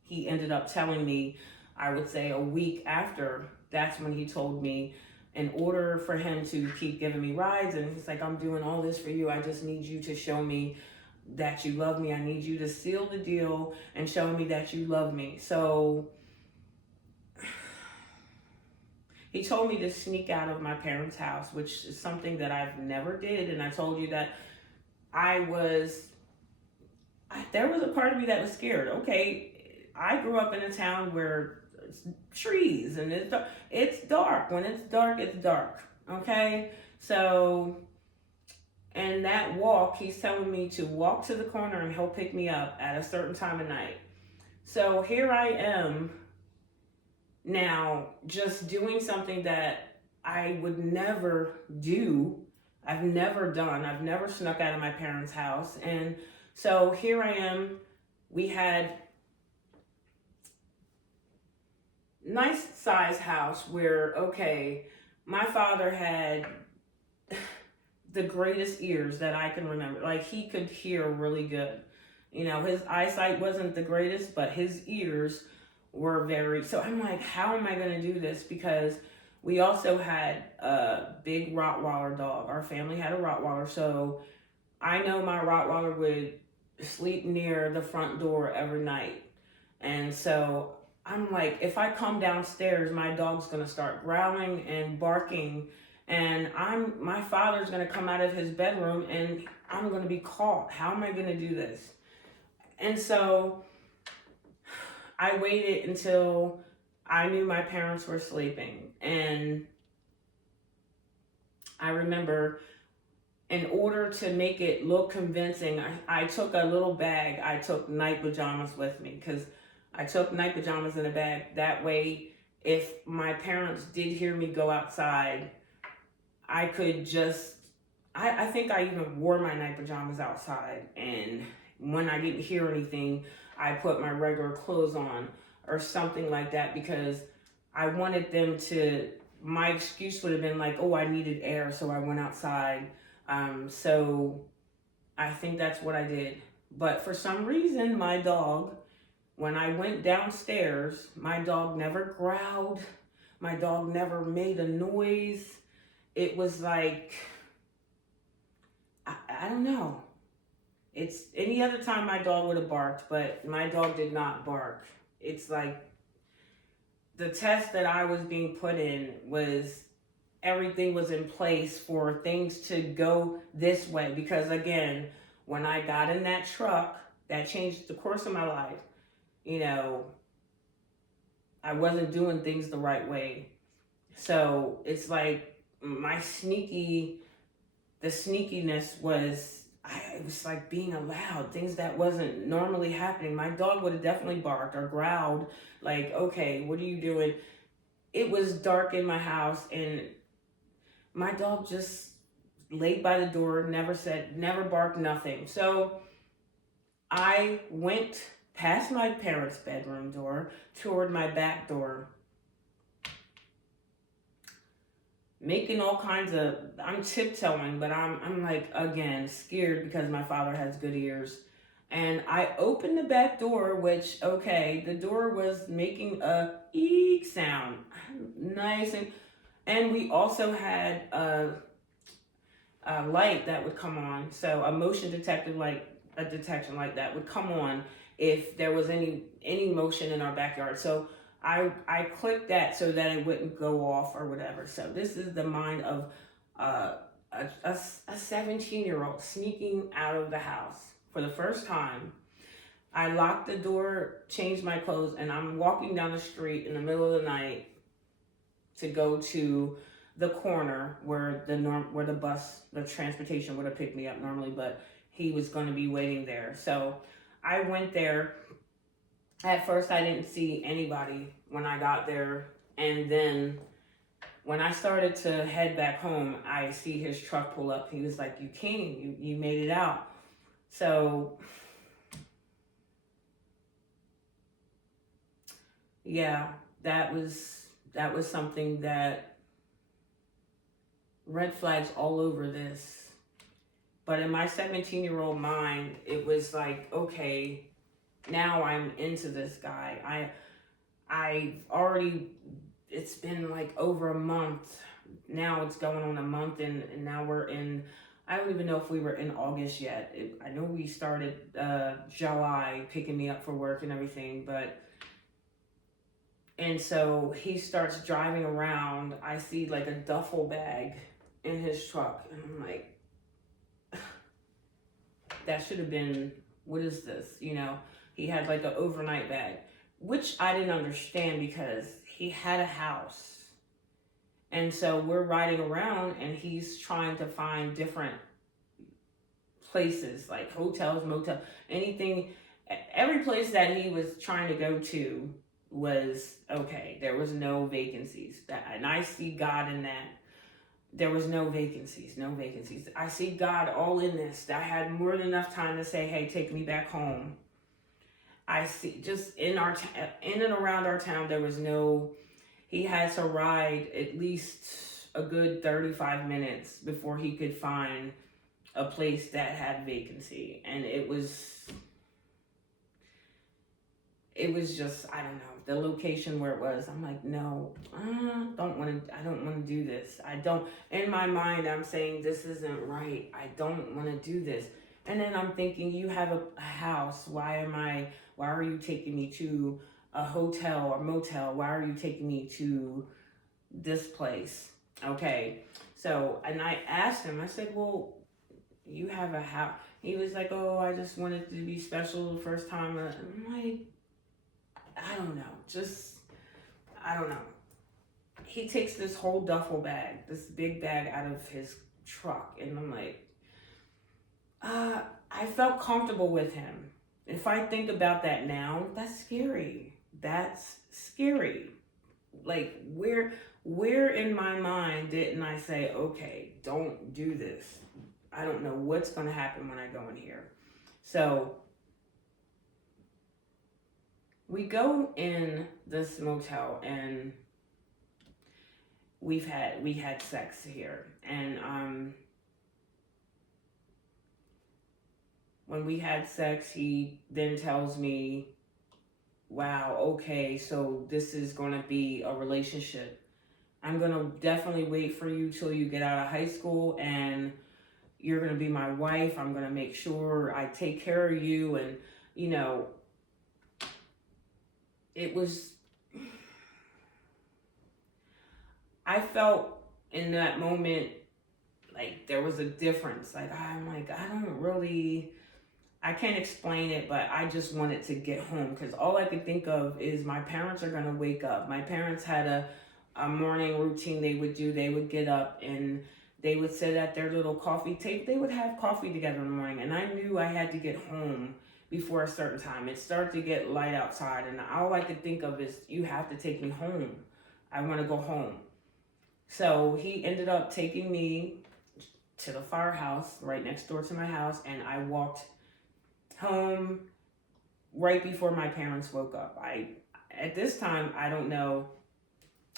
he ended up telling me, I would say a week after, that's when he told me, in order for him to keep giving me rides, and he's like, I'm doing all this for you. I just need you to show me that you love me. I need you to seal the deal and show me that you love me. So he told me to sneak out of my parents' house, which is something that I've never did. And I told you that there was a part of me that was scared. Okay, I grew up in a town where it's trees and it's dark. When it's dark, it's dark. Okay, so, and that walk, he's telling me to walk to the corner and he'll pick me up at a certain time of night. So here I am now, just doing something that I would never do. I've never done. I've never snuck out of my parents' house. And so here I am. We had nice size house where, okay, my father had the greatest ears that I can remember. Like, he could hear really good. You know, his eyesight wasn't the greatest, but his ears were very, so I'm like, how am I going to do this? Because we also had a big Rottweiler dog. Our family had a Rottweiler, so I know my Rottweiler would sleep near the front door every night. And so I'm like, if I come downstairs, my dog's going to start growling and barking, and my father's going to come out of his bedroom and I'm going to be caught. How am I going to do this? And so I waited until I knew my parents were sleeping. And I remember, in order to make it look convincing, I took a little bag. I took night pajamas with me because I took night pajamas in a bag. That way, if my parents did hear me go outside, I could just, I think I even wore my night pajamas outside. And when I didn't hear anything, I put my regular clothes on or something like that, because I wanted them to, my excuse would have been like, oh, I needed air, so I went outside. So I think that's what I did. But for some reason, my dog, when I went downstairs, my dog never growled. My dog never made a noise. it was like, I don't know. It's any other time my dog would have barked, but my dog did not bark. It's like the test that I was being put in was everything was in place for things to go this way. Because again, when I got in that truck, that changed the course of my life. You know, I wasn't doing things the right way. So it's like the sneakiness was, it was like being allowed things that wasn't normally happening. My dog would have definitely barked or growled, like, okay, what are you doing? It was dark in my house, and my dog just laid by the door, never barked, nothing. So I went past my parents' bedroom door toward my back door, making all kinds of, I'm tiptoeing, but I'm like, again, scared because my father has good ears. And I opened the back door, which, okay, the door was making a eek sound. Nice. And we also had a light that would come on. So a motion detective light, a detection light that would come on if there was any motion in our backyard. So I clicked that so that it wouldn't go off or whatever. So this is the mind of a 17-year-old sneaking out of the house for the first time. I locked the door, changed my clothes, and I'm walking down the street in the middle of the night to go to the corner where the transportation would have picked me up normally, but he was going to be waiting there. So I went there. At first, I didn't see anybody when I got there. And then when I started to head back home, I see his truck pull up. He was like, you came, you made it out. So, yeah, that was something that, red flags all over this. But in my 17-year-old mind, it was like, okay, now I'm into this guy. I've already, it's been like over a month. Now it's going on a month, and now we're in, I don't even know if we were in August yet. I know we started July, picking me up for work and everything, and so he starts driving around. I see like a duffel bag in his truck, and I'm like, that should have been, what is this? You know, he had like an overnight bag, which I didn't understand because he had a house. And so we're riding around and he's trying to find different places like hotels, motel, anything. Every place that he was trying to go to was okay. There was no vacancies. And I see God in that. There was no vacancies. I see God all in this. I had more than enough time to say, hey, take me back home. I see just in and around our town, there was no, he had to ride at least a good 35 minutes before he could find a place that had vacancy. And it was just, I don't know, the location where it was, I'm like, no, I don't want to do this. In my mind, I'm saying, this isn't right. I don't want to do this. And then I'm thinking, you have a house. Why are you taking me to a hotel or motel? Why are you taking me to this place? Okay. So, and I asked him, I said, well, you have a house. He was like, oh, I just wanted to be special the first time. I'm like, I don't know. He takes this whole duffel bag, this big bag out of his truck. And I'm like, I felt comfortable with him. If I think about that now, that's scary. Like, where in my mind didn't I say, okay, don't do this. I don't know what's going to happen when I go in here. So we go in this motel and we had sex here. And when we had sex, he then tells me, wow, okay, so this is going to be a relationship. I'm going to definitely wait for you till you get out of high school, and you're going to be my wife. I'm going to make sure I take care of you. And, you know, it was, I felt in that moment like there was a difference. Like, I'm like, I can't explain it, but I just wanted to get home, because all I could think of is my parents are going to wake up. My parents had a morning routine they would do. They would get up and they would sit at their little coffee table. They would have coffee together in the morning, and I knew I had to get home before a certain time. It started to get light outside, and all I could think of is, you have to take me home. I want to go home. So he ended up taking me to the firehouse right next door to my house, and I walked home right before my parents woke up. At this time, I don't know.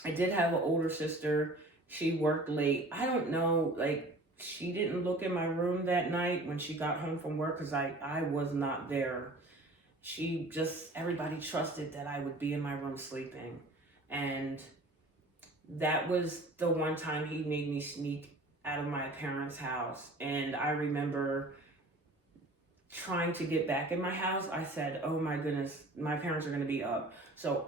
I did have an older sister. She worked late. I don't know, like, she didn't look in my room that night when she got home from work, because I was not there. Everybody trusted that I would be in my room sleeping. And that was the one time he made me sneak out of my parents' house. And I remember trying to get back in my house. I said, oh my goodness, my parents are going to be up. So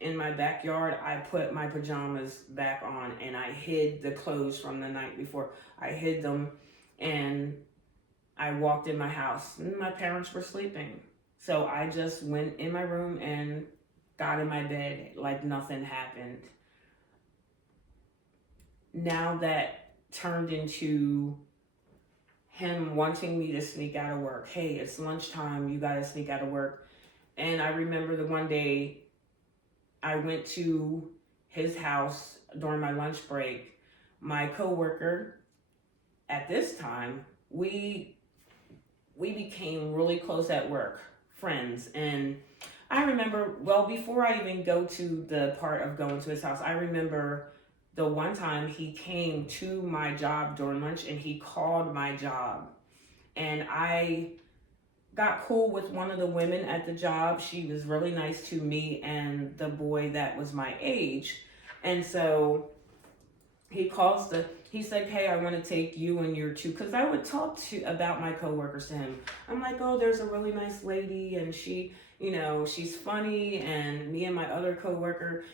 in my backyard, I put my pajamas back on, and I hid the clothes from the night before. I hid them, and I walked in my house, and my parents were sleeping. So I just went in my room and got in my bed like nothing happened. Now that turned into him wanting me to sneak out of work. Hey, it's lunchtime, you gotta sneak out of work. And I remember the one day I went to his house during my lunch break. My coworker at this time, we became really close at work, friends. And I remember, well, before I even go to the part of going to his house, I remember the one time he came to my job during lunch, and he called my job. And I got cool with one of the women at the job. She was really nice to me and the boy that was my age. And so he said, hey, I want to take you and your two, because I would talk about my coworkers to him. I'm like, oh, there's a really nice lady, and she, she's funny, and me and my other coworker,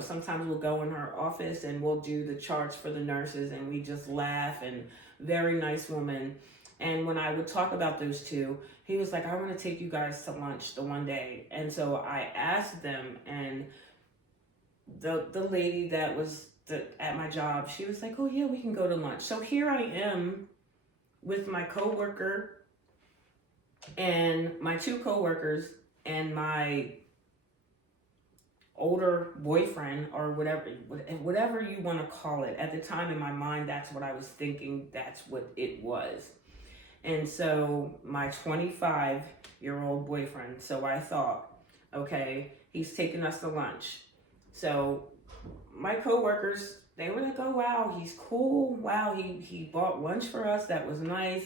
sometimes we'll go in her office and we'll do the charts for the nurses, and we just laugh, and very nice woman. And when I would talk about those two, he was like, I want to take you guys to lunch the one day. And so I asked them, and the lady that was at my job, she was like, oh yeah, we can go to lunch. So here I am with my coworker and my two coworkers and my older boyfriend, or whatever you want to call it. At the time in my mind, that's what I was thinking, that's what it was. And so my 25-year-old boyfriend, so I thought, okay, he's taking us to lunch. So my coworkers, they were like, oh wow, he's cool. Wow, he bought lunch for us. That was nice.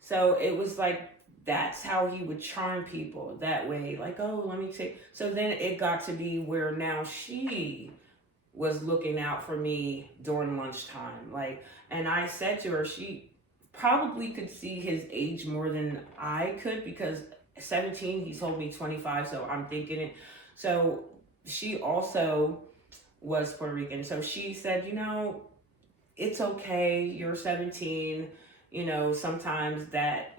So it was like, that's how he would charm people that way. Like, oh, let me take. So then it got to be where now she was looking out for me during lunchtime. Like, and I said to her, she probably could see his age more than I could, because 17, he told me 25. So I'm thinking it. So she also was Puerto Rican. So she said, it's okay. You're 17. Sometimes that,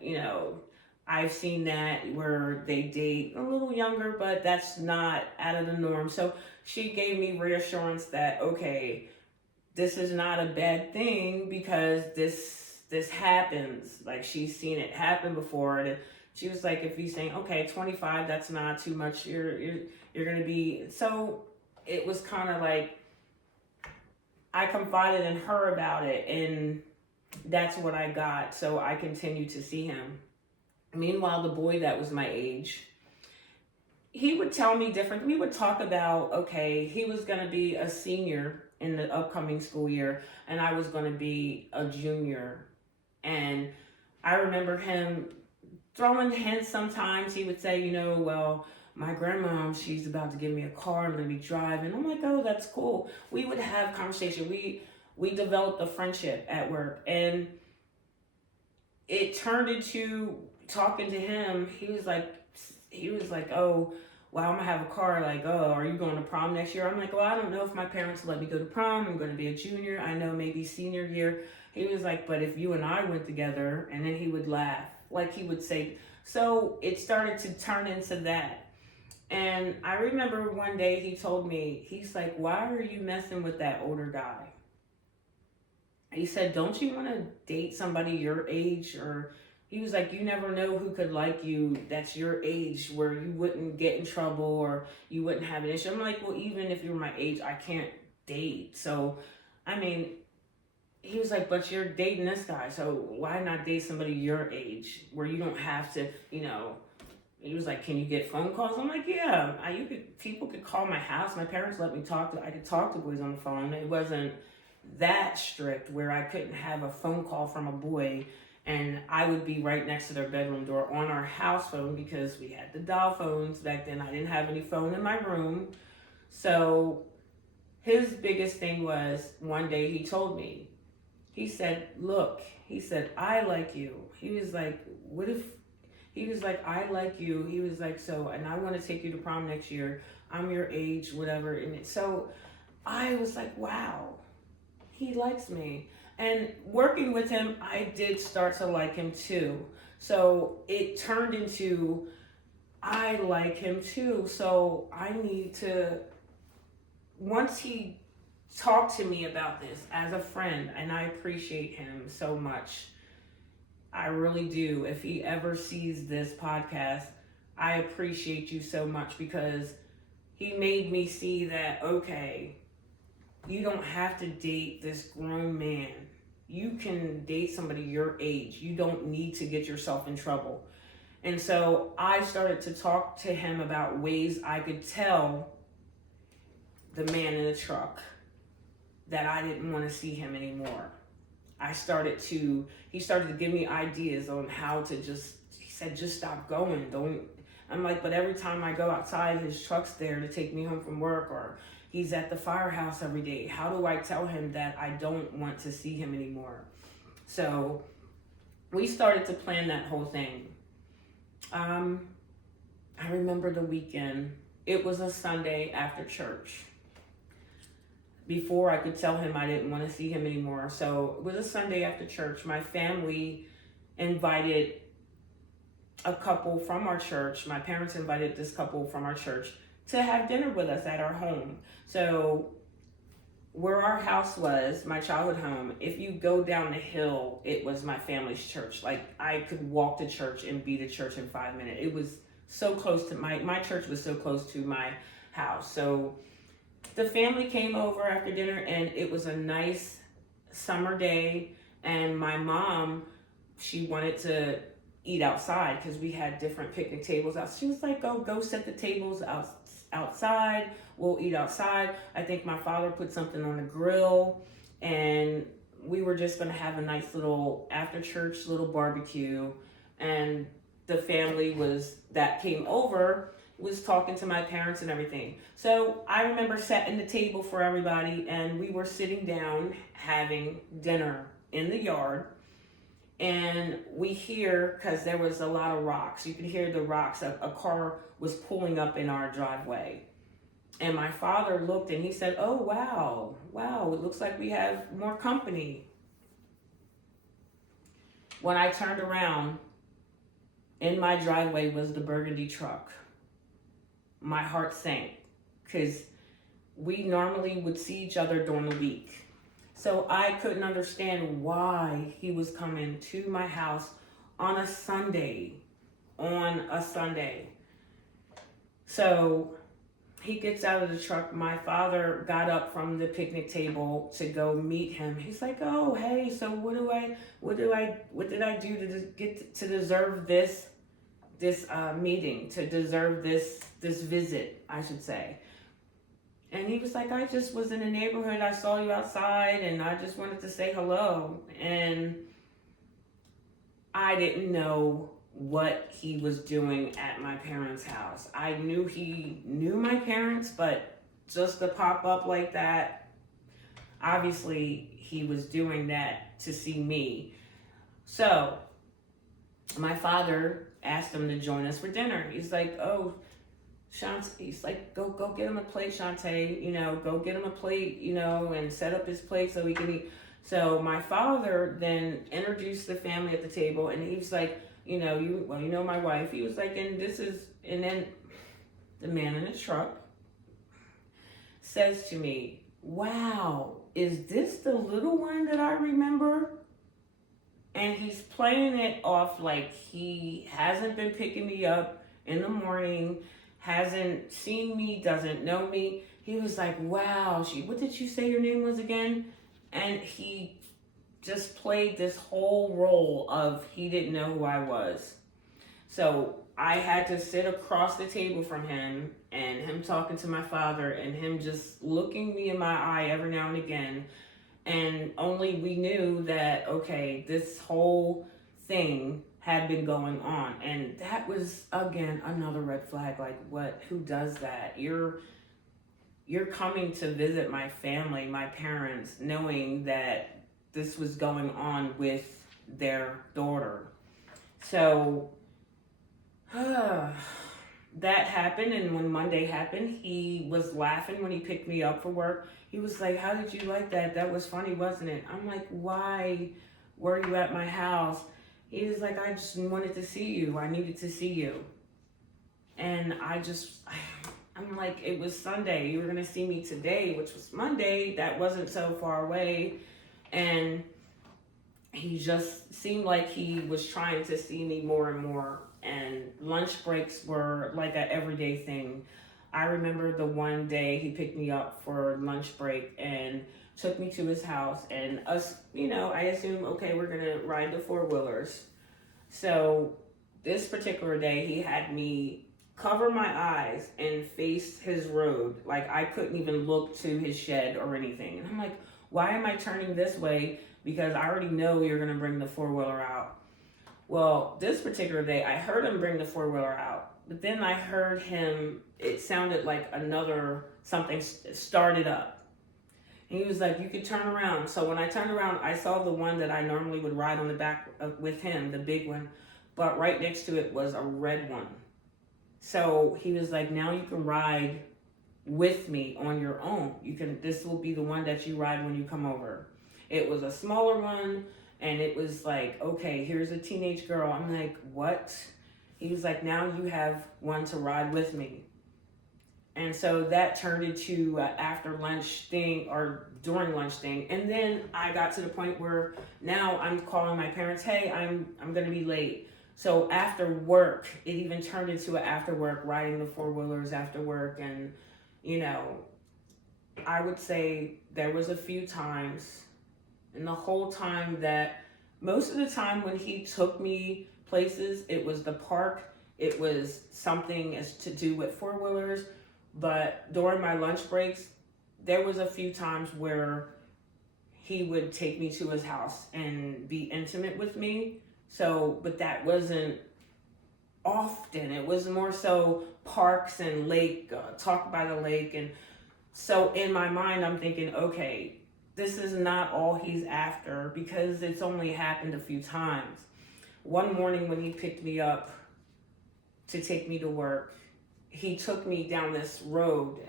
I've seen that where they date a little younger, but that's not out of the norm. So she gave me reassurance that, okay, this is not a bad thing, because this happens. Like, she's seen it happen before. And she was like, if he's saying, okay, 25, that's not too much. You're going to be. So it was kind of like, I confided in her about it, and that's what I got. So I continued to see him. Meanwhile, the boy that was my age, he would tell me different. We would talk about, okay, he was going to be a senior in the upcoming school year, and I was going to be a junior. And I remember him throwing hints sometimes. He would say, well, my grandma, she's about to give me a car. I'm going to be driving. I'm like, oh, that's cool. We would have conversation. We developed a friendship at work, and it turned into talking to him. He was like, oh, wow, I'm gonna have a car. Like, oh, are you going to prom next year? I'm like, well, I don't know if my parents let me go to prom. I'm going to be a junior. I know maybe senior year. He was like, but if you and I went together, and then he would laugh. Like he would say, so it started to turn into that. And I remember one day he told me, he's like, why are you messing with that older guy? He said, don't you want to date somebody your age? Or he was like, you never know who could like you that's your age, where you wouldn't get in trouble or you wouldn't have an issue. I'm like, well, even if you're my age, I can't date. So, I mean, he was like, but you're dating this guy, so why not date somebody your age where you don't have to, he was like, can you get phone calls? I'm like, yeah, people could call my house. My parents let me I could talk to boys on the phone. It wasn't that strict where I couldn't have a phone call from a boy and I would be right next to their bedroom door on our house phone, because we had the dial phones back then. I didn't have any phone in my room. So his biggest thing was, one day he told me, he said, look, he said, I like you. He was like, what if, he was like, I like you. He was like, so, and I want to take you to prom next year. I'm your age, whatever. And so I was like, wow, he likes me. And working with him, I did start to like him too. So it turned into, I like him too. So I need to, once he talked to me about this as a friend, and I appreciate him so much. I really do. If he ever sees this podcast, I appreciate you so much, because he made me see that, okay, you don't have to date this grown man. You can date somebody your age. You don't need to get yourself in trouble. And so I started to talk to him about ways I could tell the man in the truck that I didn't want to see him anymore. He started to give me ideas on how to he said, just stop going. I'm like, but every time I go outside, his truck's there to take me home from work, or he's at the firehouse every day. How do I tell him that I don't want to see him anymore? So we started to plan that whole thing. I remember the weekend. It was a Sunday after church. Before I could tell him I didn't want to see him anymore. So it was a Sunday after church. My family invited a couple from our church. My parents invited this couple from our church to have dinner with us at our home. So where our house was, my childhood home, if you go down the hill, it was my family's church. Like, I could walk to church and be to church in 5 minutes. It was so close to my church was so close to my house. So the family came over after dinner, and it was a nice summer day, and my mom, she wanted to eat outside because we had different picnic tables out. She was like, go set the tables outside. We'll eat outside. I think my father put something on the grill, and we were just going to have a nice little after church little barbecue. And the family that came over was talking to my parents and everything. So I remember setting the table for everybody, and we were sitting down having dinner in the yard. And we hear, because there was a lot of rocks, you could hear the rocks. A car was pulling up in our driveway. And my father looked and he said, oh, wow, it looks like we have more company. When I turned around, in my driveway was the burgundy truck. My heart sank, because we normally would see each other during the week. So I couldn't understand why he was coming to my house on a Sunday. So he gets out of the truck. My father got up from the picnic table to go meet him. He's like, oh, hey, so what did I do to deserve this meeting, to deserve this visit, I should say. And he was like, I just was in the neighborhood. I saw you outside and I just wanted to say hello. And I didn't know what he was doing at my parents' house. I knew he knew my parents, but just to pop up like that, obviously he was doing that to see me. So my father asked him to join us for dinner. He's like, oh, he's like, go get him a plate, Shantae, go get him a plate, and set up his plate so he can eat. So my father then introduced the family at the table, and he was like, you know my wife. He was like, and then the man in the truck says to me, wow, is this the little one that I remember? And he's playing it off like he hasn't been picking me up in the morning, hasn't seen me, doesn't know me. He was like, wow, what did you say your name was again? And he just played this whole role of he didn't know who I was. So I had to sit across the table from him, and him talking to my father, and him just looking me in my eye every now and again. And only we knew that, okay, this whole thing had been going on. And that was, again, another red flag. Like, who does that? You're coming to visit my family, my parents, knowing that this was going on with their daughter. So that happened, and when Monday happened, he was laughing when he picked me up for work. He was like, how did you like that? That was funny, wasn't it? I'm like, why were you at my house? He was like, I just wanted to see you. I needed to see you. And I'm like, it was Sunday. You were going to see me today, which was Monday. That wasn't so far away. And he just seemed like he was trying to see me more and more. And lunch breaks were like an everyday thing. I remember the one day he picked me up for lunch break and took me to his house, and us, I assume, okay, we're gonna ride the four-wheelers. So this particular day, he had me cover my eyes and face his road. Like, I couldn't even look to his shed or anything. And I'm like, why am I turning this way? Because I already know you're gonna bring the four-wheeler out. Well, this particular day, I heard him bring the four-wheeler out, but then I heard him, it sounded like something started up. And he was like, you could turn around. So when I turned around, I saw the one that I normally would ride on the back with him, the big one, but right next to it was a red one. So he was like, now you can ride with me on your own. This will be the one that you ride when you come over. It was a smaller one. And it was like, okay, here's a teenage girl. I'm like, what? He was like, now you have one to ride with me. And so that turned into after lunch thing or during lunch thing. And then I got to the point where now I'm calling my parents, hey, I'm going to be late. So after work, it even turned into an after work, riding the four-wheelers after work. And, I would say there was a few times, and the whole time that, most of the time when he took me places, it was the park, it was something as to do with four-wheelers. But during my lunch breaks, there was a few times where he would take me to his house and be intimate with me. So, but that wasn't often. It was more so parks and lake, talk by the lake. And so in my mind, I'm thinking, okay, this is not all he's after, because it's only happened a few times. One morning when he picked me up to take me to work, he took me down this road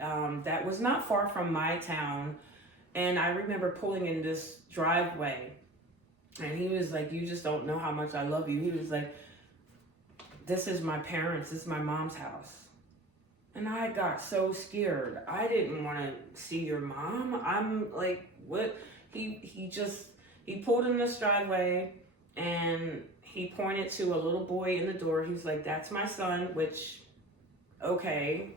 that was not far from my town. And I remember pulling in this driveway, and he was like, you just don't know how much I love you. He was like, this is my parents, this is my mom's house. And I got so scared. I didn't want to see your mom. I'm like, what? He pulled in this driveway, and he pointed to a little boy in the door. He was like, that's my son, which, okay.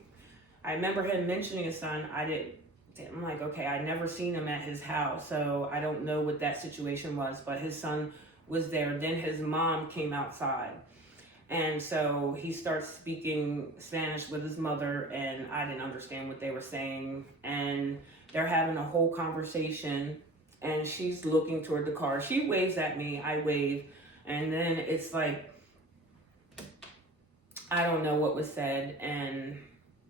I remember him mentioning his son. I'm like, okay, I never seen him at his house, so I don't know what that situation was, but his son was there. Then his mom came outside. And so he starts speaking Spanish with his mother, and I didn't understand what they were saying. And they're having a whole conversation, and she's looking toward the car. She waves at me, I wave, and then it's like I don't know what was said. And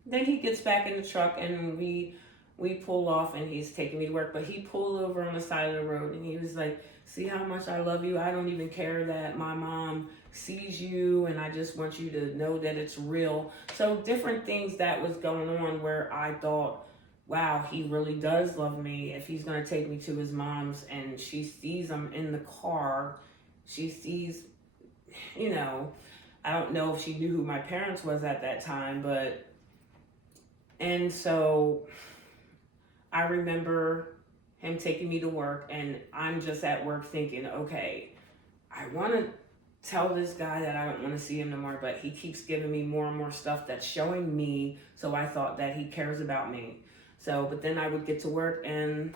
then he gets back in the truck and we pull off and he's taking me to work. But he pulled over on the side of the road and he was like, see how much I love you? I don't even care that my mom sees you, and I just want you to know that it's real. So different things that was going on where I thought, wow, he really does love me if he's going to take me to his mom's and she sees him in the car. She sees, you know, I don't know if she knew who my parents was at that time, but, and so I remember him taking me to work, and I'm just at work thinking, okay, I want to tell this guy that I don't want to see him no more, but he keeps giving me more and more stuff that's showing me, so I thought that he cares about me. So, but then I would get to work, and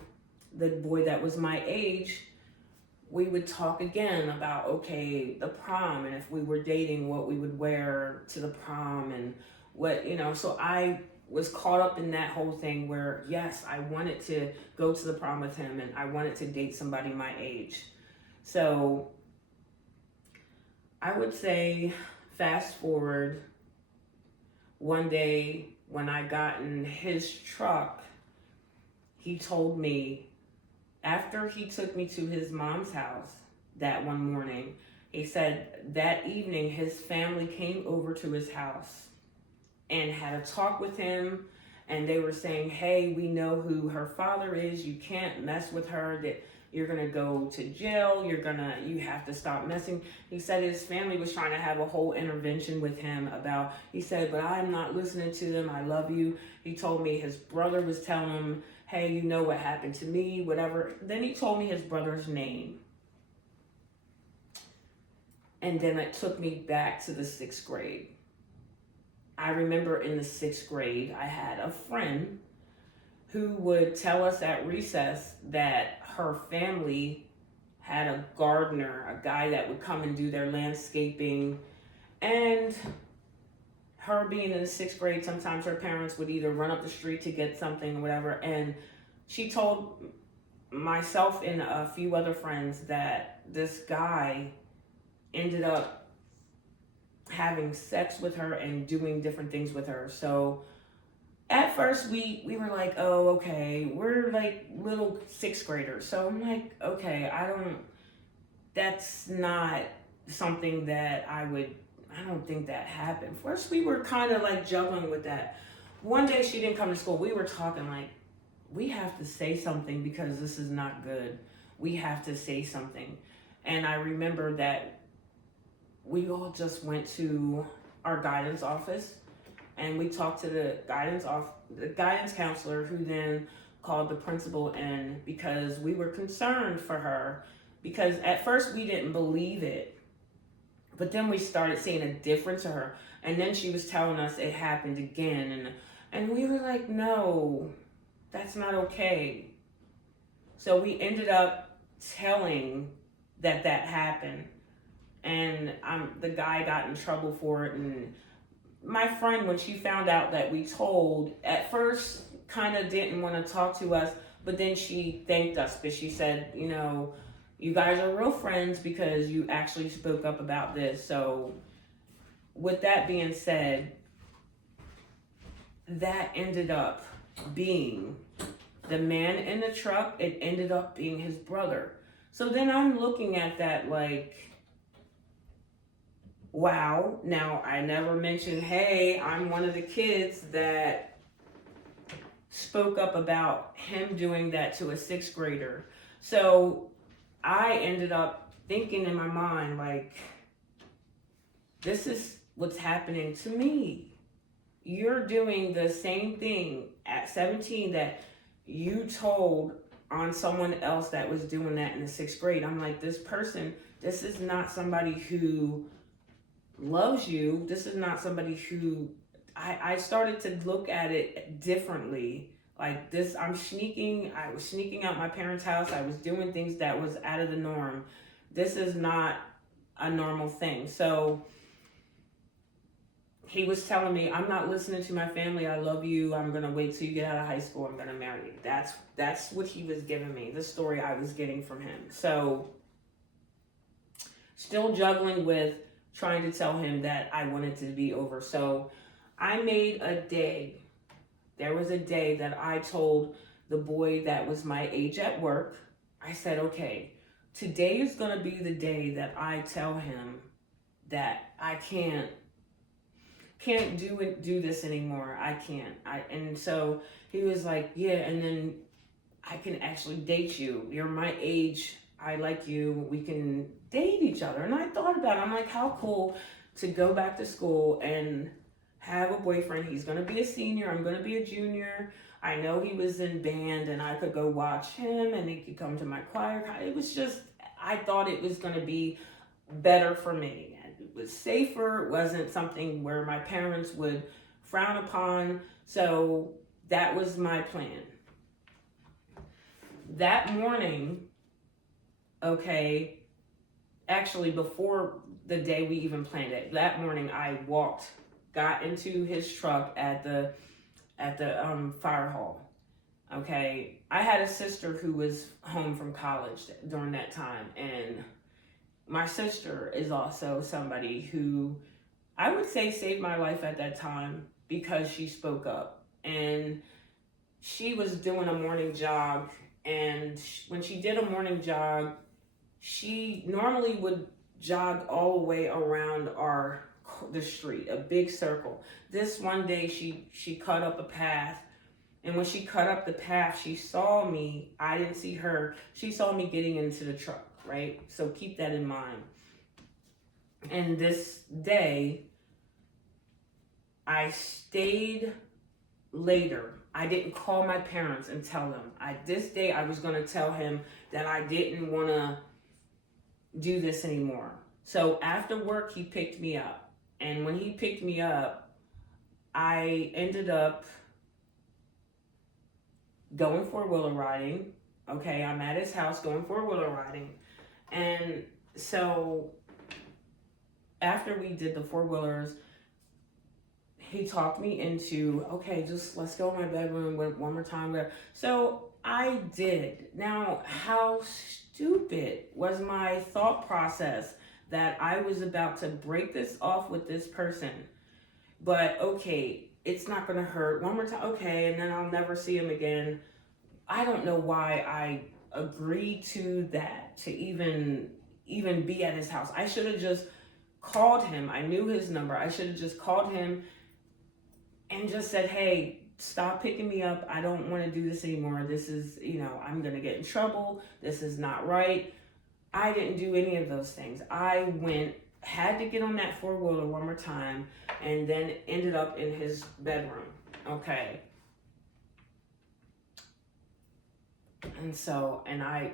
the boy that was my age, we would talk again about, okay, the prom, and if we were dating, what we would wear to the prom, and what, you know, so I was caught up in that whole thing where, yes, I wanted to go to the prom with him, and I wanted to date somebody my age. So I would say, fast forward, one day when I got in his truck, he told me, after he took me to his mom's house that one morning, he said that evening his family came over to his house and had a talk with him, and they were saying, hey, we know who her father is, you can't mess with her, that you're gonna go to jail, you have to stop messing. He said his family was trying to have a whole intervention with him about, he said, but I'm not listening to them, I love you. He told me his brother was telling him, hey, you know what happened to me, whatever. Then he told me his brother's name. And then it took me back to the 6th grade. I remember in the 6th grade, I had a friend who would tell us at recess that her family had a gardener, a guy that would come and do their landscaping. And her being in the 6th grade, sometimes her parents would either run up the street to get something or whatever. And she told myself and a few other friends that this guy ended up having sex with her and doing different things with her. So at first we were like, oh, okay, we're like little 6th graders. So I'm like, okay, that's not something that I don't think that happened. First we were kind of like juggling with that. One day she didn't come to school. We were talking like, we have to say something because this is not good. We have to say something. And I remember that we all just went to our guidance office and we talked to the guidance counselor, who then called the principal in, because we were concerned for her, because at first we didn't believe it, but then we started seeing a difference in her, and then she was telling us it happened again, and we were like, no, that's not okay. So we ended up telling that happened, and the guy got in trouble for it. And my friend, when she found out that we told, at first kind of didn't want to talk to us, but then she thanked us, because she said, you know, you guys are real friends because you actually spoke up about this. So with that being said, that ended up being the man in the truck. It ended up being his brother. So then I'm looking at that like, wow. Now, I never mentioned, hey, I'm one of the kids that spoke up about him doing that to a 6th grader. So I ended up thinking in my mind, like, this is what's happening to me. You're doing the same thing at 17 that you told on someone else that was doing that in the 6th grade. I'm like, this is not somebody who loves you. This is not somebody who, I started to look at it differently. Like this, I was sneaking out my parents' house. I was doing things that was out of the norm. This is not a normal thing. So he was telling me, I'm not listening to my family. I love you. I'm going to wait till you get out of high school. I'm going to marry you. That's what he was giving me, the story I was getting from him. So still juggling with trying to tell him that I wanted to be over. So I made a day. There was a day that I told the boy that was my age at work, I said, okay, today is going to be the day that I tell him that I can't do this anymore. I can't. And so he was like, yeah, and then I can actually date you. You're my age. I like you. We can date each other. And I thought about it. I'm like, how cool to go back to school and have a boyfriend. He's going to be a senior. I'm going to be a junior. I know he was in band and I could go watch him and he could come to my choir. It was just, I thought it was going to be better for me. It was safer. It wasn't something where my parents would frown upon. So that was my plan. That morning, okay, actually before the day we even planned it, that morning I got into his truck at the fire hall. Okay, I had a sister who was home from college during that time, and my sister is also somebody who I would say saved my life at that time because she spoke up. And she was doing a morning jog, and when she did a morning jog, she normally would jog all the way around the street, a big circle. This one day she cut up a path, and when she cut up the path, she saw me. I didn't see her. She saw me getting into the truck, right? So keep that in mind. And this day, I stayed later. I didn't call my parents and tell them. This day I was going to tell him that I didn't want to do this anymore. So after work, he picked me up. And when he picked me up, I ended up going four-wheeler riding. Okay, I'm at his house going four-wheeler riding. And so after we did the four-wheelers, he talked me into, okay, just let's go in my bedroom one more time. So I did. Now, how stupid was my thought process that I was about to break this off with this person? But okay, it's not going to hurt. One more time, okay, and then I'll never see him again. I don't know why I agreed to that, to even be at his house. I should have just called him. I knew his number. I should have just called him and just said, hey, stop picking me up. I don't want to do this anymore. This is, I'm going to get in trouble. This is not right. I didn't do any of those things. I had to get on that four-wheeler one more time, and then ended up in his bedroom. Okay. And so,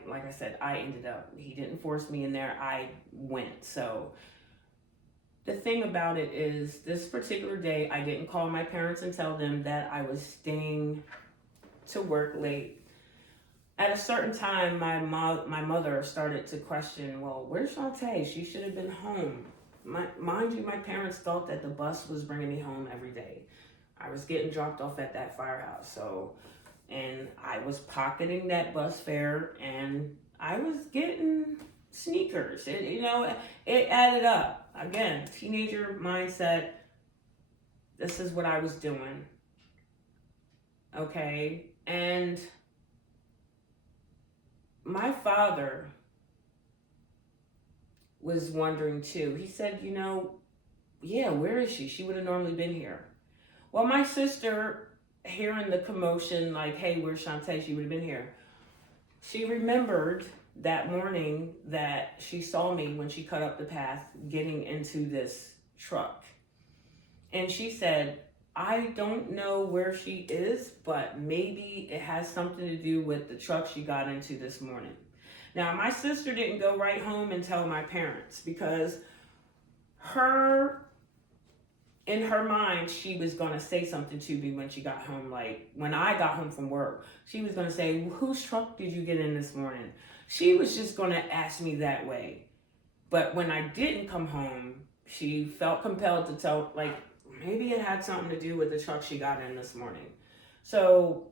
like I said, I ended up, he didn't force me in there. I went. So the thing about it is, this particular day, I didn't call my parents and tell them that I was staying to work late. At a certain time, my mother started to question, well, where's Shantae? She should have been home. Mind you, my parents thought that the bus was bringing me home every day. I was getting dropped off at that firehouse. And I was pocketing that bus fare, and I was getting sneakers. It added up. Again, teenager mindset. This is what I was doing. Okay. And my father was wondering too. He said, yeah, where is she? She would have normally been here. Well, my sister, hearing the commotion, like, hey, where's Shantae? She would have been here. She remembered that morning that she saw me when she cut up the path getting into this truck. And she said, I don't know where she is, but maybe it has something to do with the truck she got into this morning. Now, my sister didn't go right home and tell my parents, because in her mind, she was going to say something to me when she got home. Like, when I got home from work, she was going to say, whose truck did you get in this morning? She was just going to ask me that way. But when I didn't come home, she felt compelled to tell, like, maybe it had something to do with the truck she got in this morning. So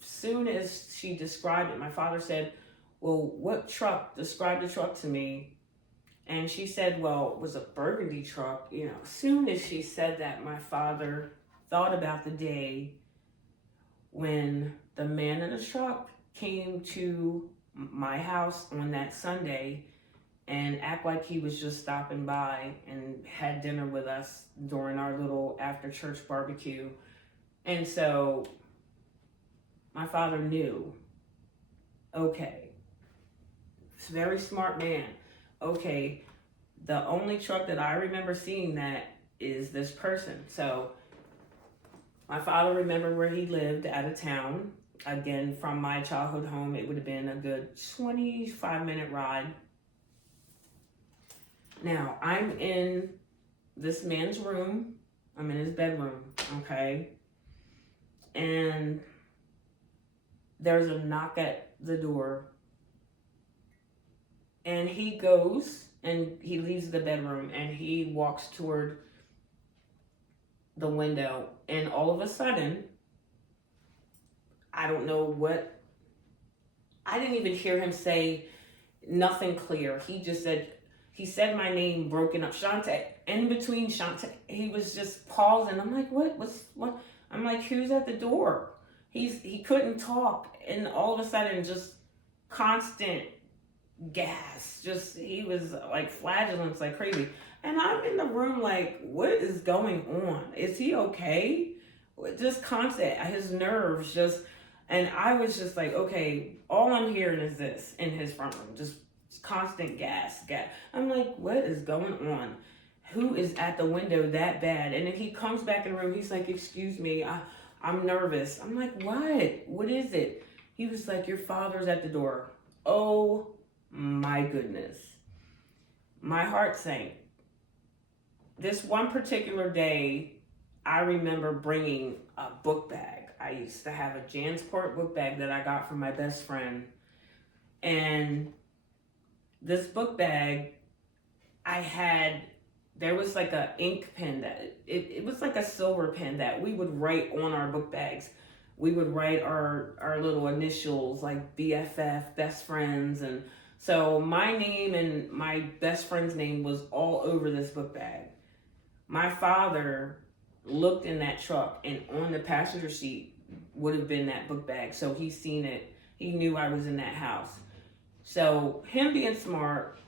soon as she described it, my father said, well, what truck? Describe the truck to me. And she said, well, it was a burgundy truck. You know, as soon as she said that, my father thought about the day when the man in the truck came to my house on that Sunday and act like he was just stopping by and had dinner with us during our little after church barbecue. And so my father knew, okay, it's a very smart man. Okay, the only truck that I remember seeing that is this person. So my father remembered where he lived out of town. Again, from my childhood home, it would have been a good 25-minute ride. Now, I'm in this man's room. I'm in his bedroom, okay? And there's a knock at the door. And he goes and he leaves the bedroom and he walks toward the window. And all of a sudden, I don't know what, I didn't even hear him say nothing clear. He said my name broken up, Shante. In between Shante, he was just pausing. I'm like, what? I'm like, who's at the door? He couldn't talk. And all of a sudden, just constant gas. Just, he was like flatulence like crazy. And I'm in the room like, what is going on? Is he okay? Just constant, his nerves just, and I was just like, okay, all I'm hearing is this in his front room, just constant gas. I'm like, what is going on? Who is at the window that bad? And then he comes back in the room, he's like, excuse me, I'm nervous. I'm like, what? What is it? He was like, your father's at the door. Oh my goodness. My heart sank. This one particular day, I remember bringing a book bag. I used to have a Jansport book bag that I got from my best friend. And this book bag, there was like a ink pen that, it was like a silver pen that we would write on our book bags. We would write our little initials like BFF, best friends. And so my name and my best friend's name was all over this book bag. My father looked in that truck and on the passenger seat would have been that book bag. So he seen it. He knew I was in that house. So him being smart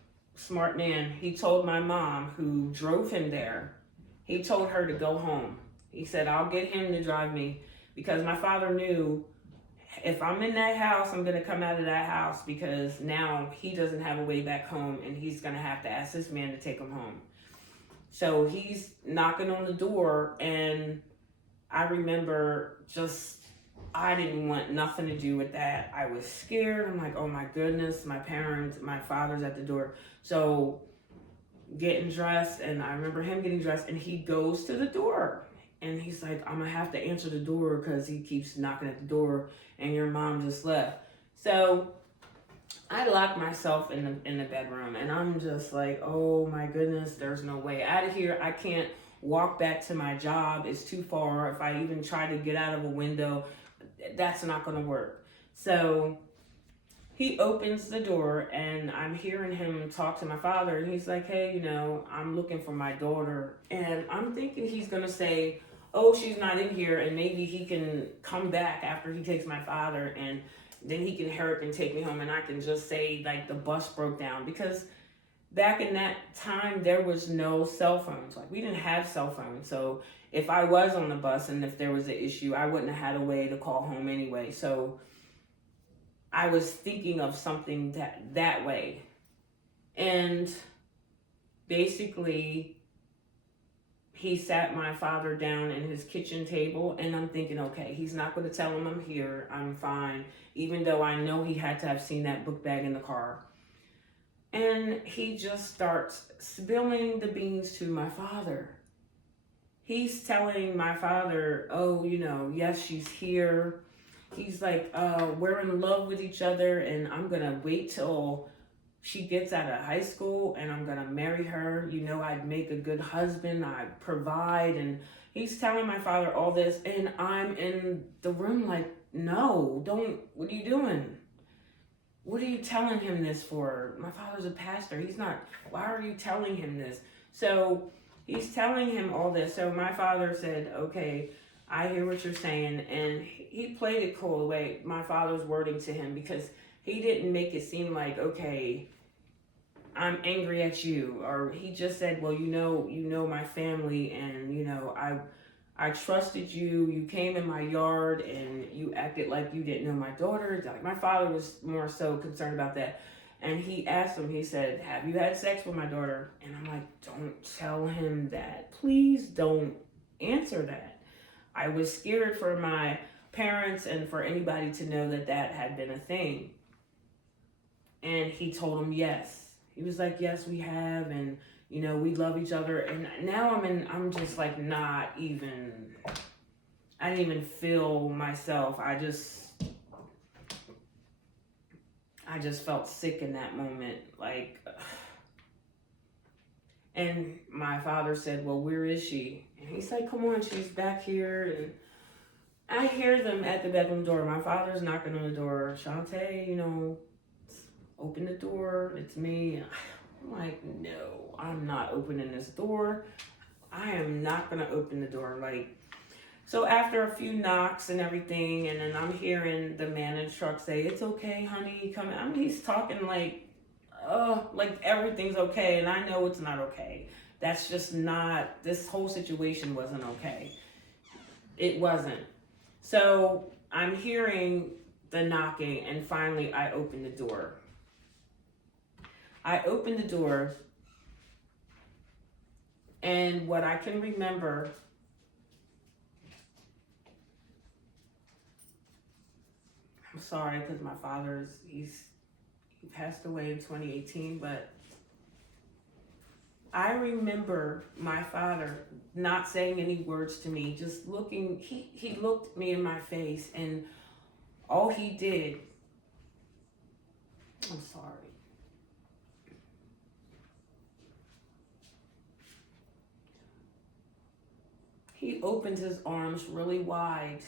man, he told my mom who drove him there, he told her to go home. He said, I'll get him to drive me because my father knew if I'm in that house, I'm going to come out of that house because now he doesn't have a way back home and he's going to have to ask this man to take him home. So he's knocking on the door and I remember I didn't want nothing to do with that. I was scared. I'm like, oh my goodness, my father's at the door. So getting dressed, and I remember him getting dressed and he goes to the door and he's like, I'm gonna have to answer the door because he keeps knocking at the door and your mom just left. So I locked myself in the bedroom and I'm just like, oh my goodness, there's no way out of here. I can't walk back to my job. It's too far. If I even try to get out of a window, that's not going to work. So he opens the door and I'm hearing him talk to my father and he's like, hey, I'm looking for my daughter. And I'm thinking he's going to say, oh, she's not in here and maybe he can come back after he takes my father and then he can hurry up and take me home and I can just say like the bus broke down, because back in that time there was no cell phones. Like we didn't have cell phones. So if I was on the bus and if there was an issue, I wouldn't have had a way to call home anyway. So I was thinking of something that way. And basically he sat my father down in his kitchen table and I'm thinking, okay, he's not going to tell him I'm here. I'm fine. Even though I know he had to have seen that book bag in the car. And he just starts spilling the beans to my father. He's telling my father, oh, yes, she's here. He's like, we're in love with each other and I'm going to wait till she gets out of high school and I'm going to marry her. I'd make a good husband. I'd provide. And he's telling my father all this. And I'm in the room like, no, don't, what are you doing? what are you telling him this for? My father's a pastor. He's not, why are you telling him this? So he's telling him all this. So my father said, okay, I hear what you're saying. And he played it cool the way my father's wording to him, because he didn't make it seem like, okay, I'm angry at you. Or he just said, well, you know my family, and I trusted you. You came in my yard and you acted like you didn't know my daughter. Like, my father was more so concerned about that. And he asked him, he said, have you had sex with my daughter? And I'm like, don't tell him that. Please don't answer that. I was scared for my parents and for anybody to know that that had been a thing. And he told him yes. He was like, yes, we have. And we love each other. And now I'm just like I didn't even feel myself. I just felt sick in that moment. Like, and my father said, well, where is she? And he's like, come on, she's back here. And I hear them at the bedroom door. My father's knocking on the door. Shantae, open the door. It's me. And I'm like, no, I'm not opening this door. I am not going to open the door. Like, so after a few knocks and everything, and then I'm hearing the man in the truck say, it's okay, honey, come in. I mean, he's talking like everything's okay. And I know it's not okay. That's just not, this whole situation wasn't okay. It wasn't. So I'm hearing the knocking, and finally I open the door. I opened the door, and what I can remember, I'm sorry because my father he passed away in 2018, but I remember my father not saying any words to me, just looking, he looked me in my face, and all he did, I'm sorry. He opened his arms really wide,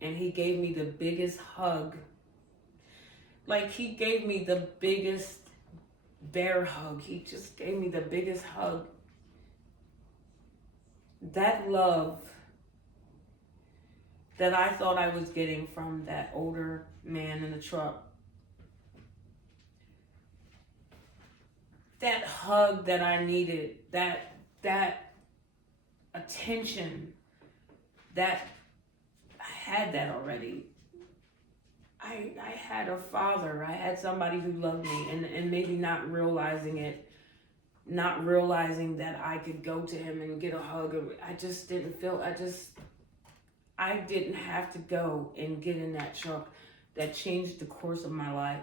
and he gave me the biggest hug. Like, he gave me the biggest bear hug. He just gave me the biggest hug. That love that I thought I was getting from that older man in the truck, that hug that I needed, that attention, that I had that already. I had a father. I had somebody who loved me, and maybe not realizing it, not realizing that I could go to him and get a hug. I just didn't feel, I didn't have to go and get in that truck. That changed the course of my life.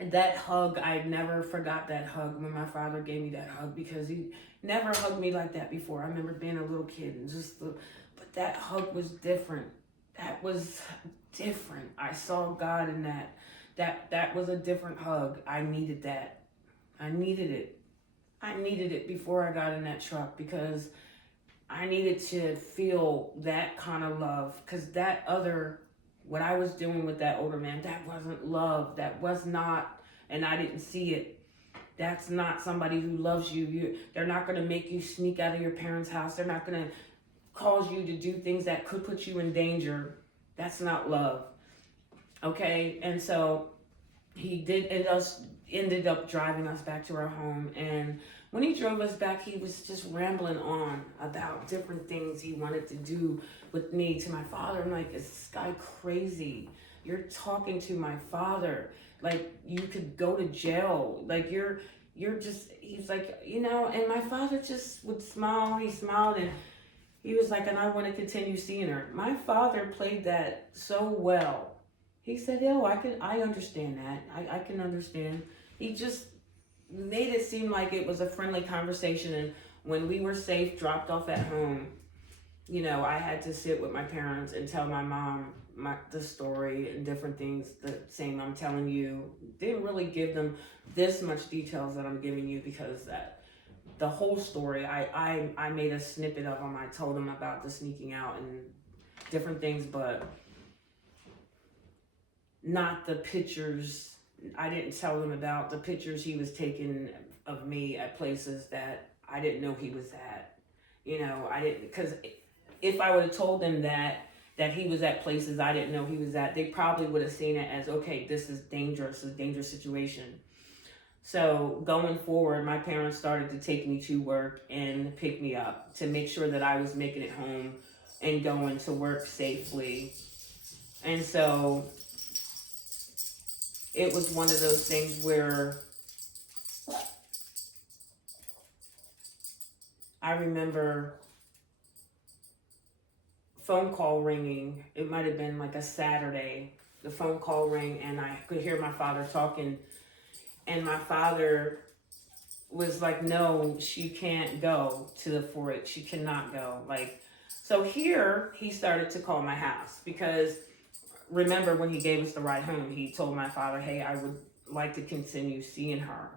And that hug, I never forgot that hug when my father gave me that hug, because he never hugged me like that before. I remember being a little kid and but that hug was different. That was different. I saw God in that. That was a different hug. I needed that. I needed it. I needed it before I got in that truck, because I needed to feel that kind of love. Because what I was doing with that older man, that wasn't love. That was not, and I didn't see it. That's not somebody who loves you. They're not going to make you sneak out of your parents' house. They're not going to cause you to do things that could put you in danger. That's not love. Okay? And so he ended up driving us back to our home. And when he drove us back, he was just rambling on about different things he wanted to do with me to my father. I'm like, is this guy crazy? You're talking to my father. Like, you could go to jail. Like, you're just, he's like, and my father just would smile. He smiled, and he was like, and I want to continue seeing her. My father played that so well. He said, yo, I understand that. I can understand. He just made it seem like it was a friendly conversation. And when we were safe, dropped off at home, I had to sit with my parents and tell my mom the story and different things, the same I'm telling you. Didn't really give them this much details that I'm giving you, because the whole story, I made a snippet of them. I told them about the sneaking out and different things, but not the pictures. I didn't tell him about the pictures he was taking of me at places that I didn't know he was at. I didn't, because if I would have told them that he was at places I didn't know he was at, they probably would have seen it as, okay, this is dangerous, a dangerous situation. So going forward, my parents started to take me to work and pick me up to make sure that I was making it home and going to work safely. And so it was one of those things where I remember phone call ringing. It might have been like a Saturday. The phone call rang and I could hear my father talking, and my father was like, no, she can't go to the 4-H. She cannot go. So here he started to call my house, because remember when he gave us the ride home, he told my father, hey, I would like to continue seeing her.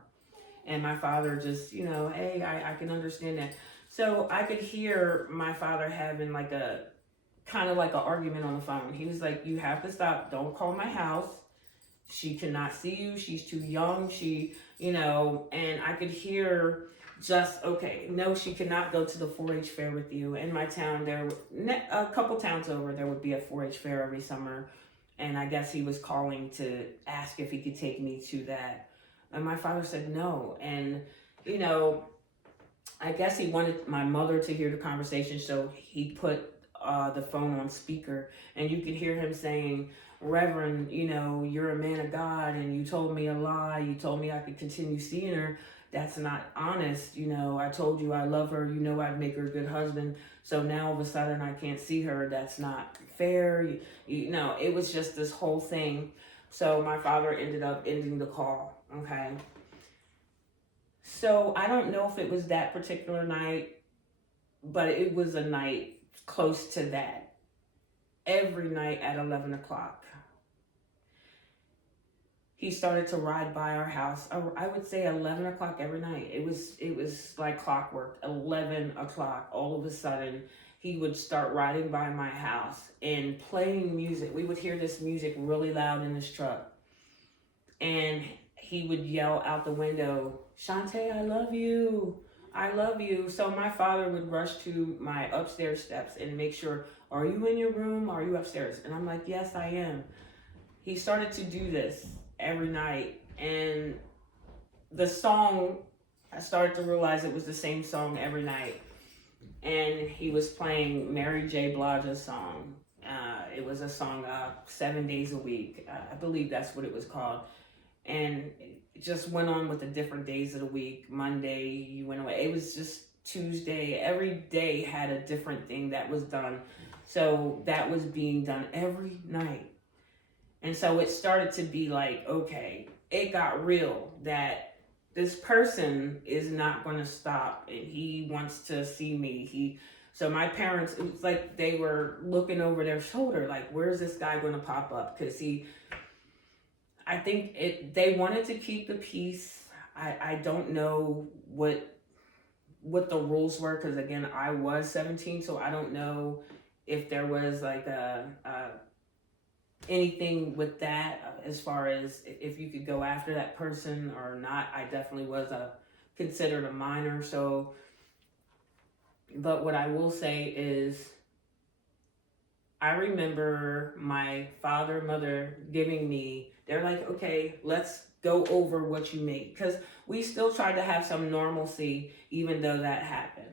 And my father just, hey, I can understand that. So I could hear my father having like a kind of like an argument on the phone. He was like, you have to stop. Don't call my house. She cannot see you. She's too young. And I could hear just, okay, no, she cannot go to the 4-H fair with you. In my town, a couple towns over, there would be a 4-H fair every summer. And I guess he was calling to ask if he could take me to that. And my father said no. And, I guess he wanted my mother to hear the conversation. So he put the phone on speaker, and you could hear him saying, Reverend, you're a man of God, and you told me a lie. You told me I could continue seeing her. That's not honest. I told you I love her. I'd make her a good husband. So now all of a sudden I can't see her. That's not fair. It was just this whole thing. So my father ended up ending the call. Okay. So I don't know if it was that particular night, but it was a night close to that. Every night at 11 o'clock. He started to ride by our house. I would say 11 o'clock every night. It was like clockwork. 11 o'clock. All of a sudden, he would start riding by my house and playing music. We would hear this music really loud in his truck. And he would yell out the window, Shantae, I love you. I love you. So my father would rush to my upstairs steps and make sure, are you in your room? Are you upstairs? And I'm like, yes, I am. He started to do this every night. And the song, I started to realize it was the same song every night. And he was playing Mary J. Blige's song. It was a song, 7 days a week. I believe that's what it was called. And it just went on with the different days of the week. Monday, you went away. It was just Tuesday. Every day had a different thing that was done. So that was being done every night. And so it started to be like, okay, it got real that this person is not going to stop and he wants to see me. So my parents, it was like they were looking over their shoulder, like, where's this guy going to pop up? Because I think they wanted to keep the peace. I don't know what the rules were, because again, I was 17, so I don't know if there was like anything with that as far as if you could go after that person or not. I definitely was considered a minor. So, but what I will say is, I remember my father, mother giving me, they're like, okay, let's go over what you made. Because we still tried to have some normalcy, even though that happened.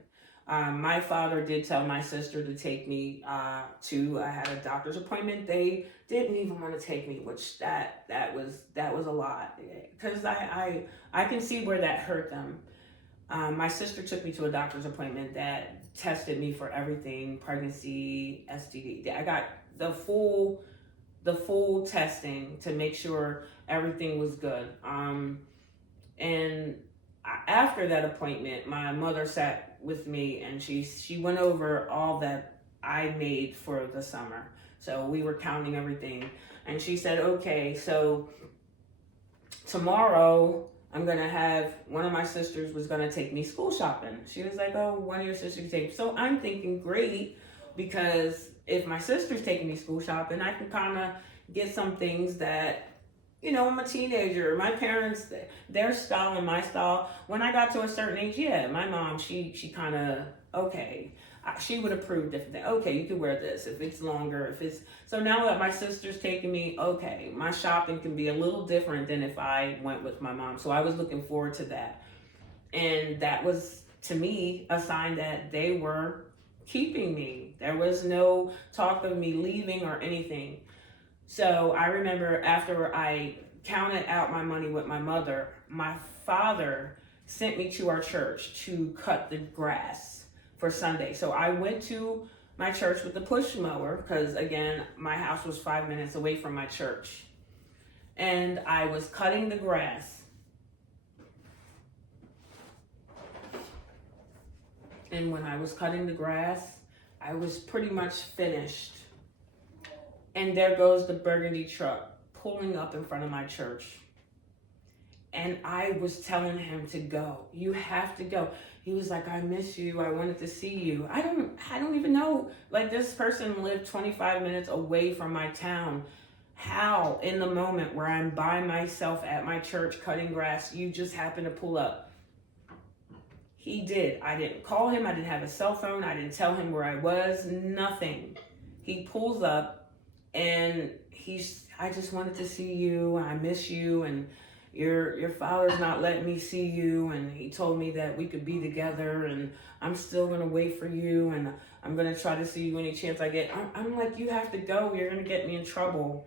My father did tell my sister to take me I had a doctor's appointment. They didn't even want to take me, which that was a lot. Because I can see where that hurt them. My sister took me to a doctor's appointment that tested me for everything, pregnancy, STD. I got the full testing to make sure everything was good. And after that appointment, my mother sat with me and she went over all that I made for the summer. So we were counting everything. And she said, okay, so tomorrow I'm going to have, one of my sisters was going to take me school shopping. She was like, oh, one of your sisters take. So I'm thinking, great, because if my sister's taking me school shopping, I can kind of get some things that, I'm a teenager. My parents, their style and my style, when I got to a certain age, yeah, my mom, she kind of, okay, she would approve different things. Okay, you can wear this if it's longer, if it's, so now that my sister's taking me, okay, my shopping can be a little different than if I went with my mom. So I was looking forward to that. And that was, to me, a sign that they were keeping me. There was no talk of me leaving or anything. So I remember after I counted out my money with my mother, my father sent me to our church to cut the grass for Sunday. So I went to my church with the push mower because, again, my house was 5 minutes away from my church. And I was cutting the grass. And when I was cutting the grass, I was pretty much finished. And there goes the burgundy truck pulling up in front of my church. And I was telling him to go. You have to go. He was like, I miss you. I wanted to see you. I don't even know. Like, this person lived 25 minutes away from my town. How, in the moment where I'm by myself at my church cutting grass, you just happen to pull up? He did. I didn't call him. I didn't have a cell phone. I didn't tell him where I was. Nothing. He pulls up. And I just wanted to see you. I miss you, and your father's not letting me see you. And he told me that we could be together, and I'm still gonna wait for you, and I'm gonna try to see you any chance I get. I'm like, you have to go. You're gonna get me in trouble.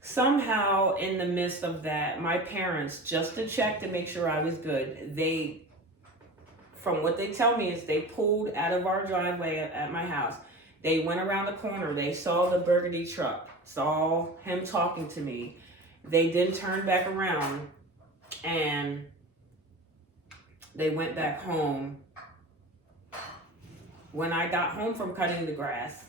Somehow, in the midst of that, my parents, just to check to make sure I was good, from what they tell me, is they pulled out of our driveway at my house. They went around the corner. They saw the burgundy truck, saw him talking to me. They then turned back around and they went back home. When I got home from cutting the grass,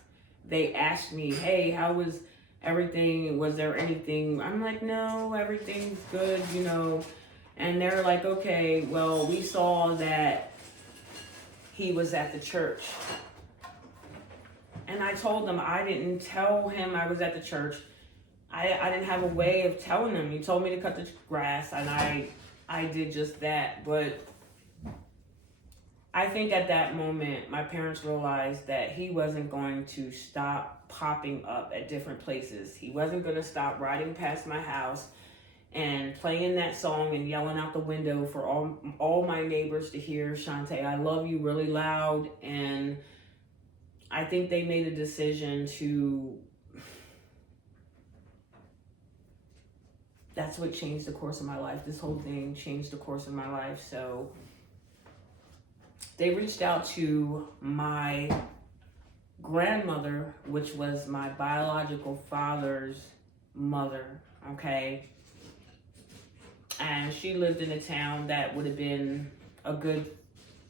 they asked me, hey, how was everything? Was there anything? I'm like, no, everything's good, And they're like, okay, well, we saw that he was at the church. And I told them I didn't tell him I was at the church. I didn't have a way of telling him. He told me to cut the grass, and I did just that. But I think at that moment, my parents realized that he wasn't going to stop popping up at different places. He wasn't going to stop riding past my house and playing that song and yelling out the window for all my neighbors to hear, Shantae, I love you, really loud. And I think they made a decision that's what changed the course of my life. This whole thing changed the course of my life. So they reached out to my grandmother, which was my biological father's mother, okay? And she lived in a town that would have been a good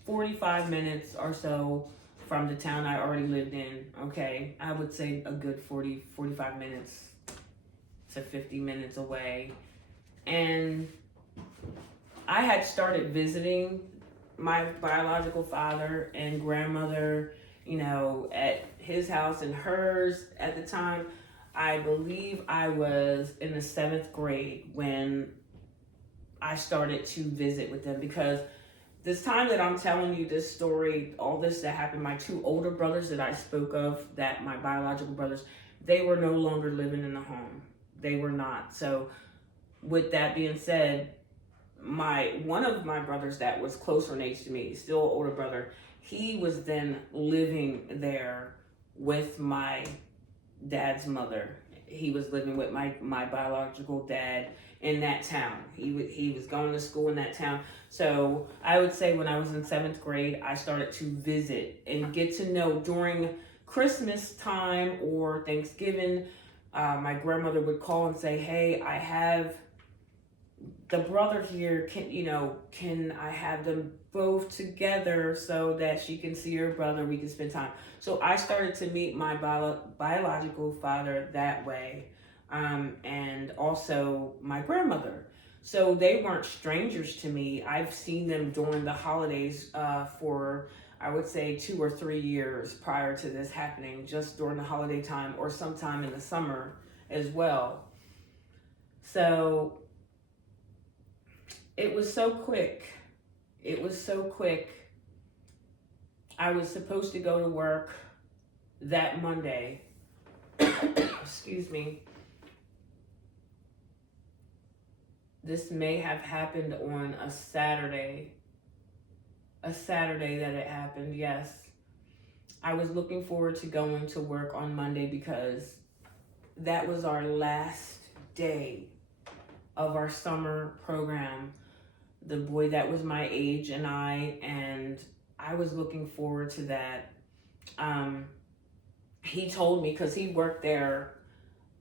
45 minutes or so from the town I already lived in, okay? I would say a good 45 minutes to 50 minutes away. And I had started visiting my biological father and grandmother, at his house and hers at the time. I believe I was in the 7th grade when I started to visit with them, because this time that I'm telling you this story, all this that happened, my 2 older brothers that I spoke of, that my biological brothers, they were no longer living in the home. They were not. So with that being said, one of my brothers that was closer in age to me, still older brother, he was then living there with my dad's mother. He was living with my biological dad in that town. He was going to school in that town. So I would say when I was in 7th grade, I started to visit and get to know during Christmas time or Thanksgiving. My grandmother would call and say, hey, I have the brother here. Can I have them both together so that she can see her brother? We can spend time. So I started to meet my biological father that way. And also my grandmother. So they weren't strangers to me. I've seen them during the holidays for I would say 2 or 3 years prior to this happening, just during the holiday time or sometime in the summer as well. So it was so quick. It was so quick. I was supposed to go to work that Monday. Excuse me. This may have happened on a Saturday. A Saturday that it happened, yes. I was looking forward to going to work on Monday because that was our last day of our summer program. The boy that was my age and I was looking forward to that. He told me, because he worked there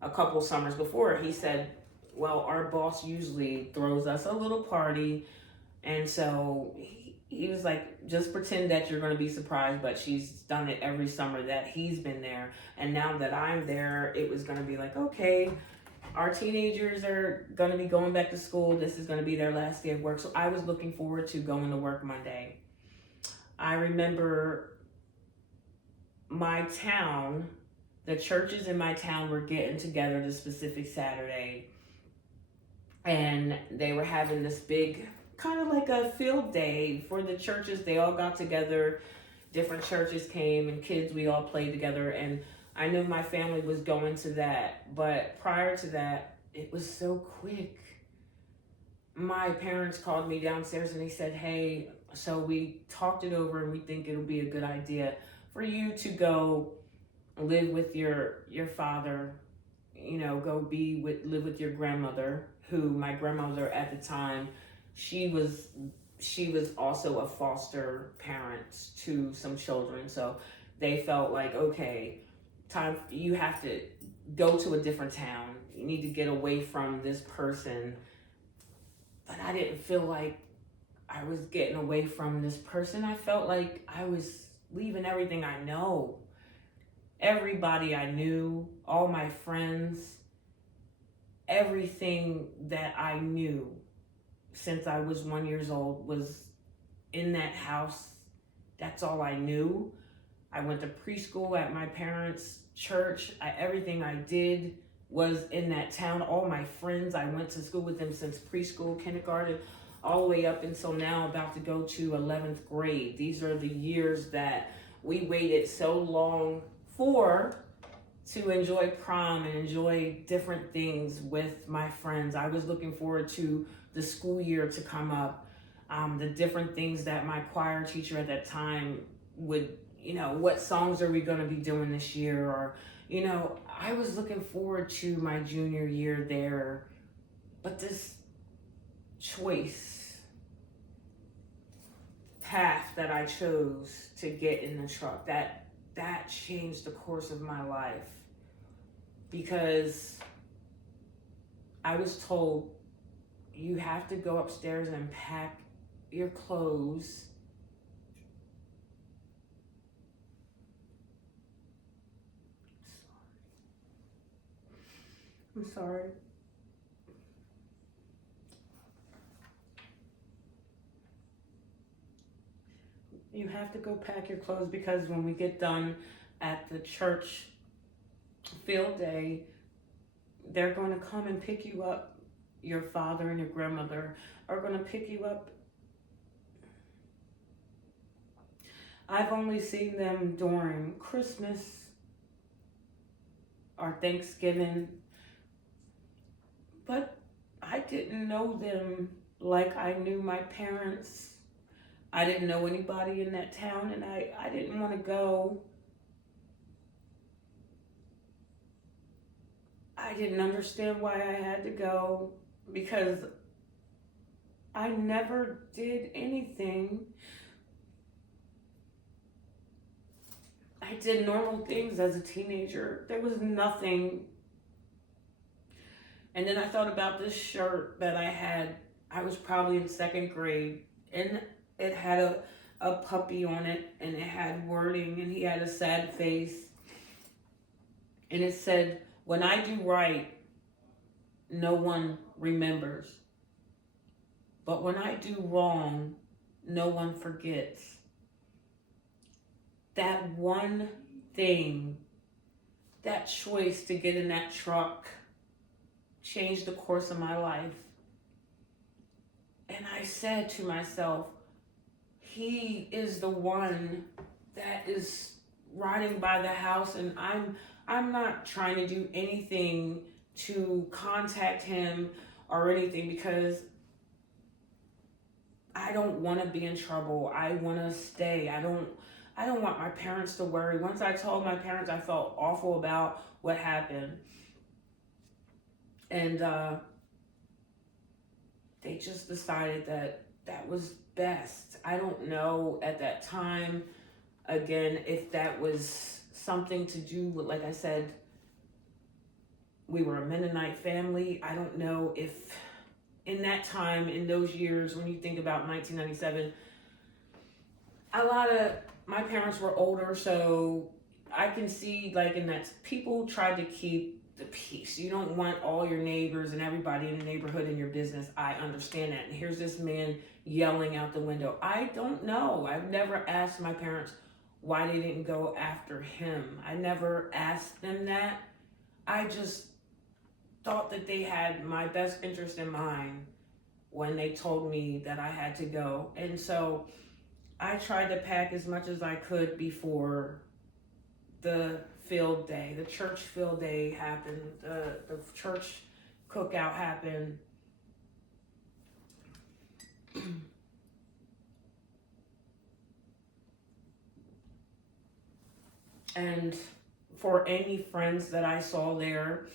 a couple summers before, he said, well, our boss usually throws us a little party, and so he was like, just pretend that you're going to be surprised, but she's done it every summer that he's been there. And now that I'm there, it was going to be like, okay, our teenagers are going to be going back to school. This is going to be their last day of work. So I was looking forward to going to work Monday. I remember my town, the churches in my town were getting together this specific Saturday. And they were having this big, kind of like a field day for the churches. They all got together. Different churches came, and kids, we all played together. And I knew my family was going to that. But prior to that, it was so quick. My parents called me downstairs and they said, hey, so we talked it over and we think it'll be a good idea for you to go live with your father, you know, live with your grandmother, who my grandmother at the time, she was also a foster parent to some children. So they felt like, okay, you have to go to a different town. You need to get away from this person. But I didn't feel like I was getting away from this person. I felt like I was leaving everything I know. Everybody I knew, all my friends, everything that I knew since I was 1 year old was in that house. That's all I knew. I went to preschool at my parents' church. Everything I did was in that town. All my friends, I went to school with them since preschool, kindergarten, all the way up until now, about to go to 11th grade. These are the years that we waited so long to enjoy prom and enjoy different things with my friends. I was looking forward to the school year to come up, the different things that my choir teacher at that time would, you know, what songs are we going to be doing this year? Or, you know, I was looking forward to my junior year there. But this path that I chose to get in the truck, that changed the course of my life, because I was told you have to go upstairs and pack your clothes. I'm sorry. You have to go pack your clothes, because when we get done at the church field day, they're going to come and pick you up. Your father and your grandmother are going to pick you up. I've only seen them during Christmas or Thanksgiving, but I didn't know them like I knew my parents. I didn't know anybody in that town, and I didn't want to go. I didn't understand why I had to go, because I never did anything. I did normal things as a teenager. There was nothing. And then I thought about this shirt that I had. I was probably in 2nd grade, and it had a puppy on it, and it had wording, and he had a sad face. And it said, when I do right, no one remembers. But when I do wrong, no one forgets. that one thing, that choice to get in that truck changed the course of my life. And I said to myself, he is the one that is riding by the house, and I'm not trying to do anything to contact him or anything, because I don't want to be in trouble. I want to stay. I don't want my parents to worry. Once I told my parents, I felt awful about what happened. And they just decided that that was best. I don't know at that time, again, if that was something to do with, like I said, we were a Mennonite family. I don't know if in that time, in those years, when you think about 1997, a lot of my parents were older, so I can see, like, in that people tried to keep the peace. You don't want all your neighbors and everybody in the neighborhood in your business. I understand that. And here's this man yelling out the window. I don't know. I've never asked my parents why they didn't go after him. I never asked them that. I just thought that they had my best interest in mind when they told me that I had to go. And so I tried to pack as much as I could before the field day, the church field day happened, the church cookout happened. And for any friends that I saw there,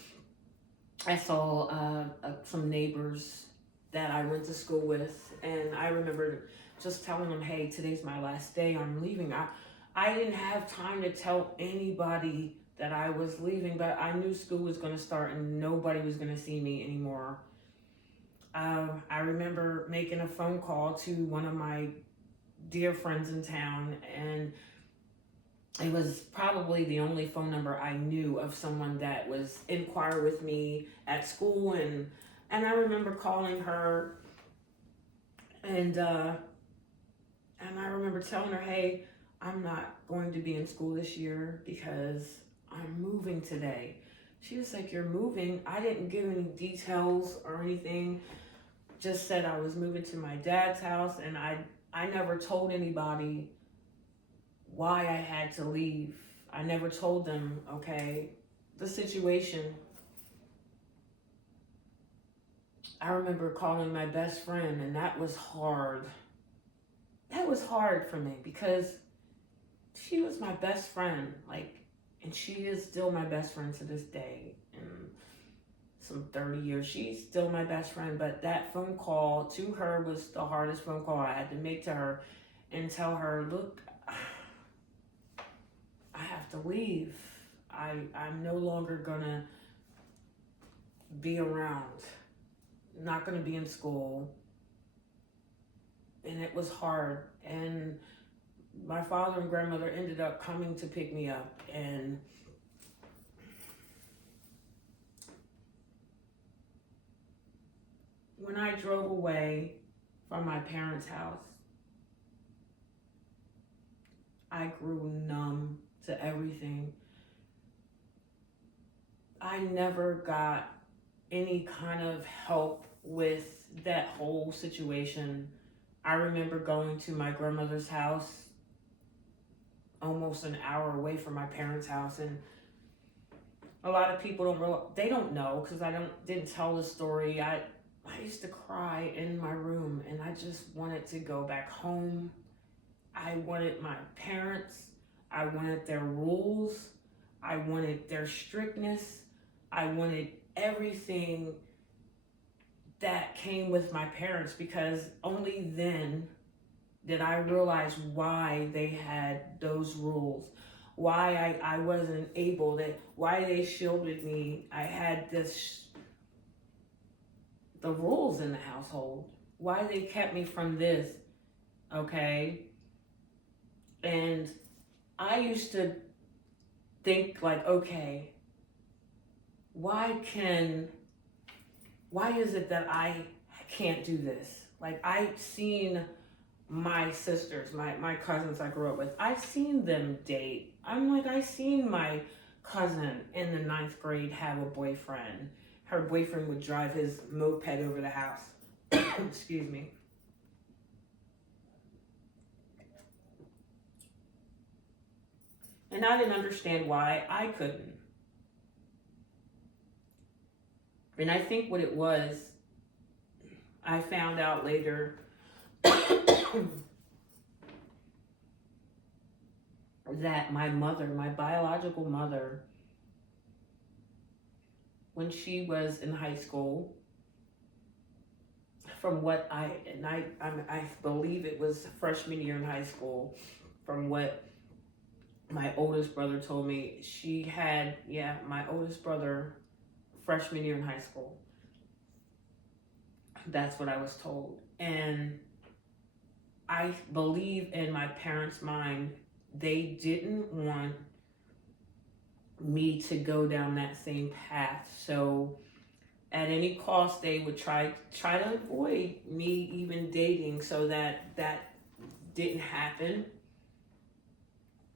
I saw some neighbors that I went to school with, and I remember just telling them, hey, today's my last day, I'm leaving. I didn't have time to tell anybody that I was leaving, but I knew school was going to start and nobody was going to see me anymore. I remember making a phone call to one of my dear friends in town, and it was probably the only phone number I knew of someone that was inquire with me at school, and I remember calling her, and I remember telling her, hey, I'm not going to be in school this year because I'm moving today. She was like, you're moving? I didn't give any details or anything, just said I was moving to my dad's house, and I never told anybody why I had to leave. I never told them, okay, the situation. I remember calling my best friend, and that was hard. That was hard for me because she was my best friend, like, and she is still my best friend to this day. In some 30 years, she's still my best friend, but that phone call to her was the hardest phone call I had to make to her and tell her, look, I have to leave. I'm no longer gonna be around, not gonna be in school. And it was hard. And my father and grandmother ended up coming to pick me up. And when I drove away from my parents' house, I grew numb to everything. I never got any kind of help with that whole situation. I remember going to my grandmother's house almost an hour away from my parents' house, and a lot of people they don't know because I didn't tell the story. I used to cry in my room, and I just wanted to go back home. I wanted my parents. I wanted their rules. I wanted their strictness. I wanted everything that came with my parents, because only then did I realize why they had those rules, why I wasn't able, why they shielded me. I had the rules in the household, why they kept me from this, okay? And I used to think like, okay, why is it that I can't do this? Like, I've seen my sisters, my cousins I grew up with, I've seen them date. I'm like, I seen my cousin in the 9th grade have a boyfriend. Her boyfriend would drive his moped over the house. Excuse me. And I didn't understand why I couldn't. And I think what it was, I found out later that my mother, my biological mother, when she was in high school, from what I believe it was freshman year in high school, from what my oldest brother told me, she had, my oldest brother, freshman year in high school. That's what I was told. And I believe in my parents' mind, they didn't want me to go down that same path. So at any cost, they would try to avoid me even dating, so that didn't happen.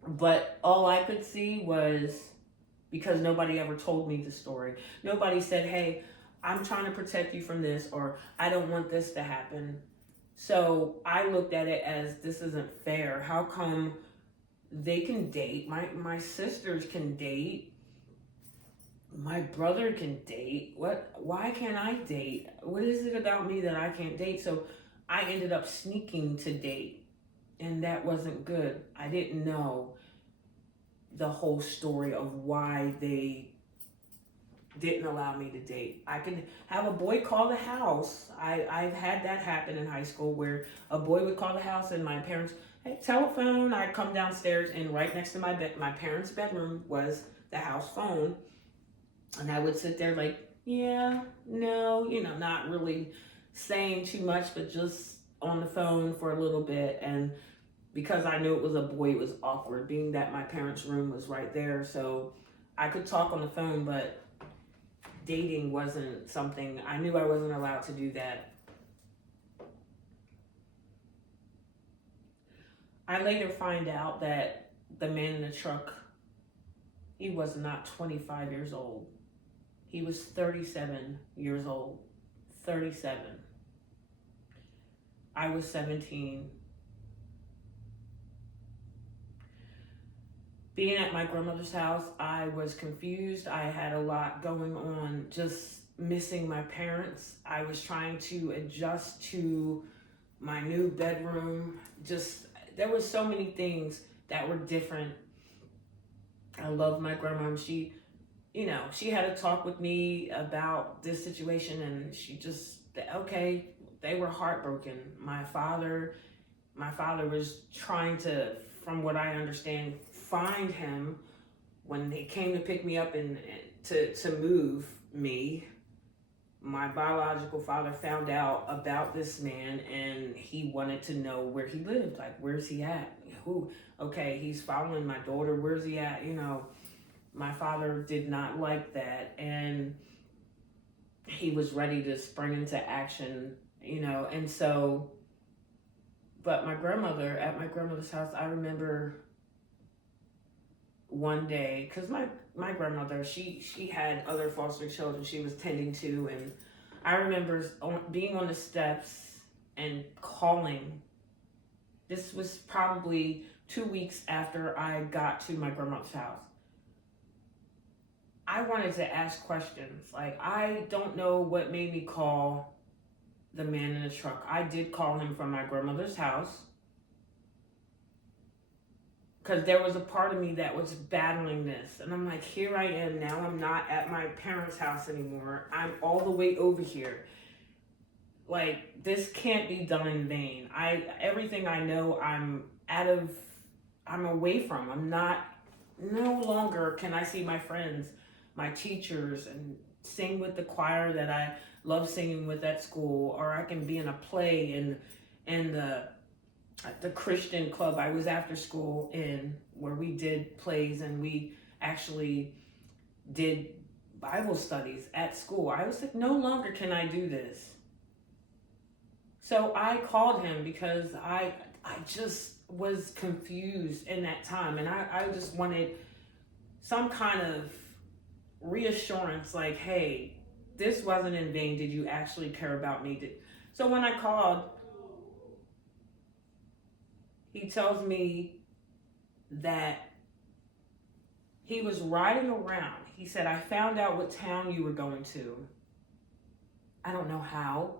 But all I could see was, because nobody ever told me the story. Nobody said, hey, I'm trying to protect you from this, or I don't want this to happen. So I looked at it as, this isn't fair. How come they can date? My sisters can date. My brother can date. Why can't I date? What is it about me that I can't date? So I ended up sneaking to date, and that wasn't good. I didn't know the whole story of why they didn't allow me to date. I could have a boy call the house. I've had that happen in high school, where a boy would call the house and my parents, hey, telephone. I'd come downstairs, and right next to my parents' bedroom was the house phone. And I would sit there like, yeah, no, not really saying too much, but just on the phone for a little bit. And because I knew it was a boy, it was awkward, being that my parents' room was right there. So I could talk on the phone, but dating wasn't something, I knew I wasn't allowed to do that. I later find out that the man in the truck, he was not 25 years old. He was 37 years old. 37. I was 17. Being at my grandmother's house, I was confused. I had a lot going on, just missing my parents. I was trying to adjust to my new bedroom. There was so many things that were different. I love my grandma. She had a talk with me about this situation, and they were heartbroken. My father was trying to, from what I understand, find him when they came to pick me up and to move me. My biological father found out about this man, and he wanted to know where he lived. Like, where's he at? Okay, he's following my daughter. Where's he at? My father did not like that, and he was ready to spring into action, and so, but at my grandmother's house, I remember one day, because my grandmother, she had other foster children she was tending to, and I remember being on the steps and calling. This was probably 2 weeks after I got to my grandmother's house. I wanted to ask questions. Like, I don't know what made me call the man in the truck. I did call him from my grandmother's house, because there was a part of me that was battling this. And I'm like, here I am now. I'm not at my parents' house anymore. I'm all the way over here. Like, this can't be done in vain. Everything I know, I'm away from. No longer can I see my friends, my teachers, and sing with the choir that I love singing with at school, or I can be in a play in the Christian club I was after school in, where we did plays, and we actually did Bible studies at school. I was like, no longer can I do this. So I called him because I just was confused in that time, and I just wanted some kind of reassurance, like, hey, this wasn't in vain. Did you actually care about me? So when I called, he tells me that he was riding around. He said, I found out what town you were going to. I don't know how,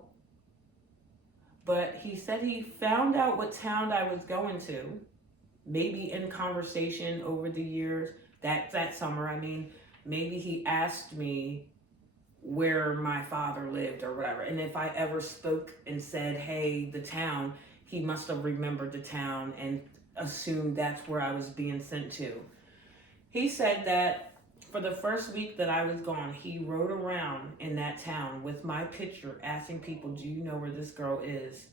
but he said he found out what town I was going to, maybe in conversation over the years, that summer, I mean, maybe he asked me where my father lived or whatever. And if I ever spoke and said, hey, the town, he must have remembered the town and assumed that's where I was being sent to. He said that for the first week that I was gone, he rode around in that town with my picture asking people, do you know where this girl is?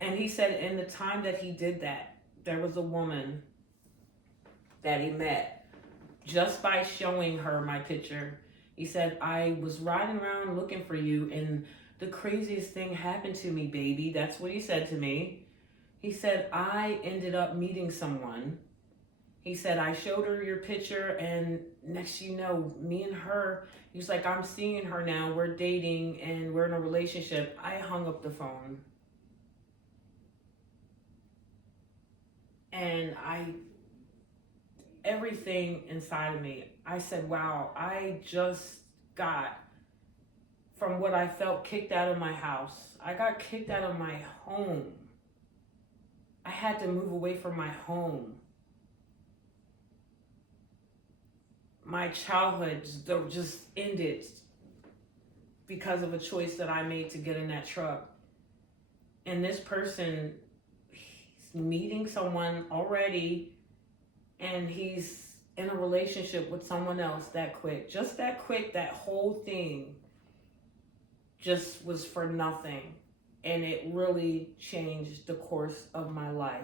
And he said in the time that he did that, there was a woman that he met just by showing her my picture. He said, I was riding around looking for you, and the craziest thing happened to me, baby. That's what he said to me. He said, I ended up meeting someone. He said, I showed her your picture, and next you know, me and her, he was like, I'm seeing her now. We're dating, and we're in a relationship. I hung up the phone. And everything inside of me, I said, wow, I just got, from what I felt, kicked out of my house. I got kicked out of my home. I had to move away from my home. My childhood just ended because of a choice that I made to get in that truck. And this person, he's meeting someone already, and he's in a relationship with someone else that quick. Just that quick, that whole thing just was for nothing. And it really changed the course of my life.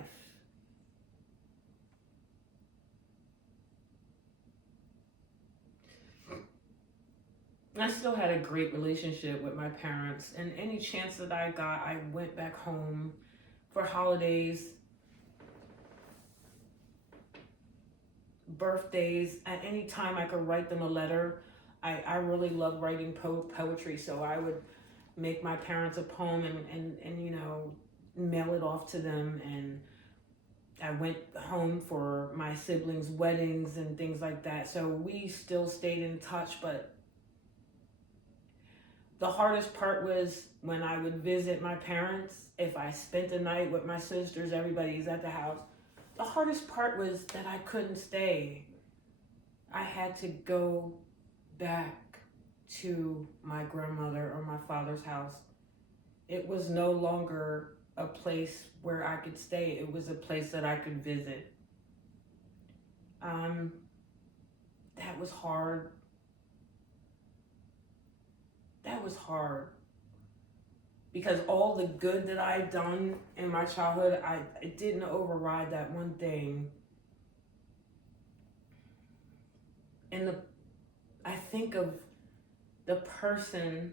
I still had a great relationship with my parents, and any chance that I got, I went back home for holidays, birthdays. At any time I could write them a letter. I really love writing poetry, so I would make my parents a poem and you know, mail it off to them. And I went home for my siblings' weddings and things like that. So we still stayed in touch, but the hardest part was when I would visit my parents. If I spent the night with my sisters, everybody's at the house. The hardest part was that I couldn't stay. I had to go back to my grandmother or my father's house. It was no longer a place where I could stay. It was a place that I could visit. That was hard. That was hard. Because all the good that I'd done in my childhood, it didn't override that one thing. And I think of the person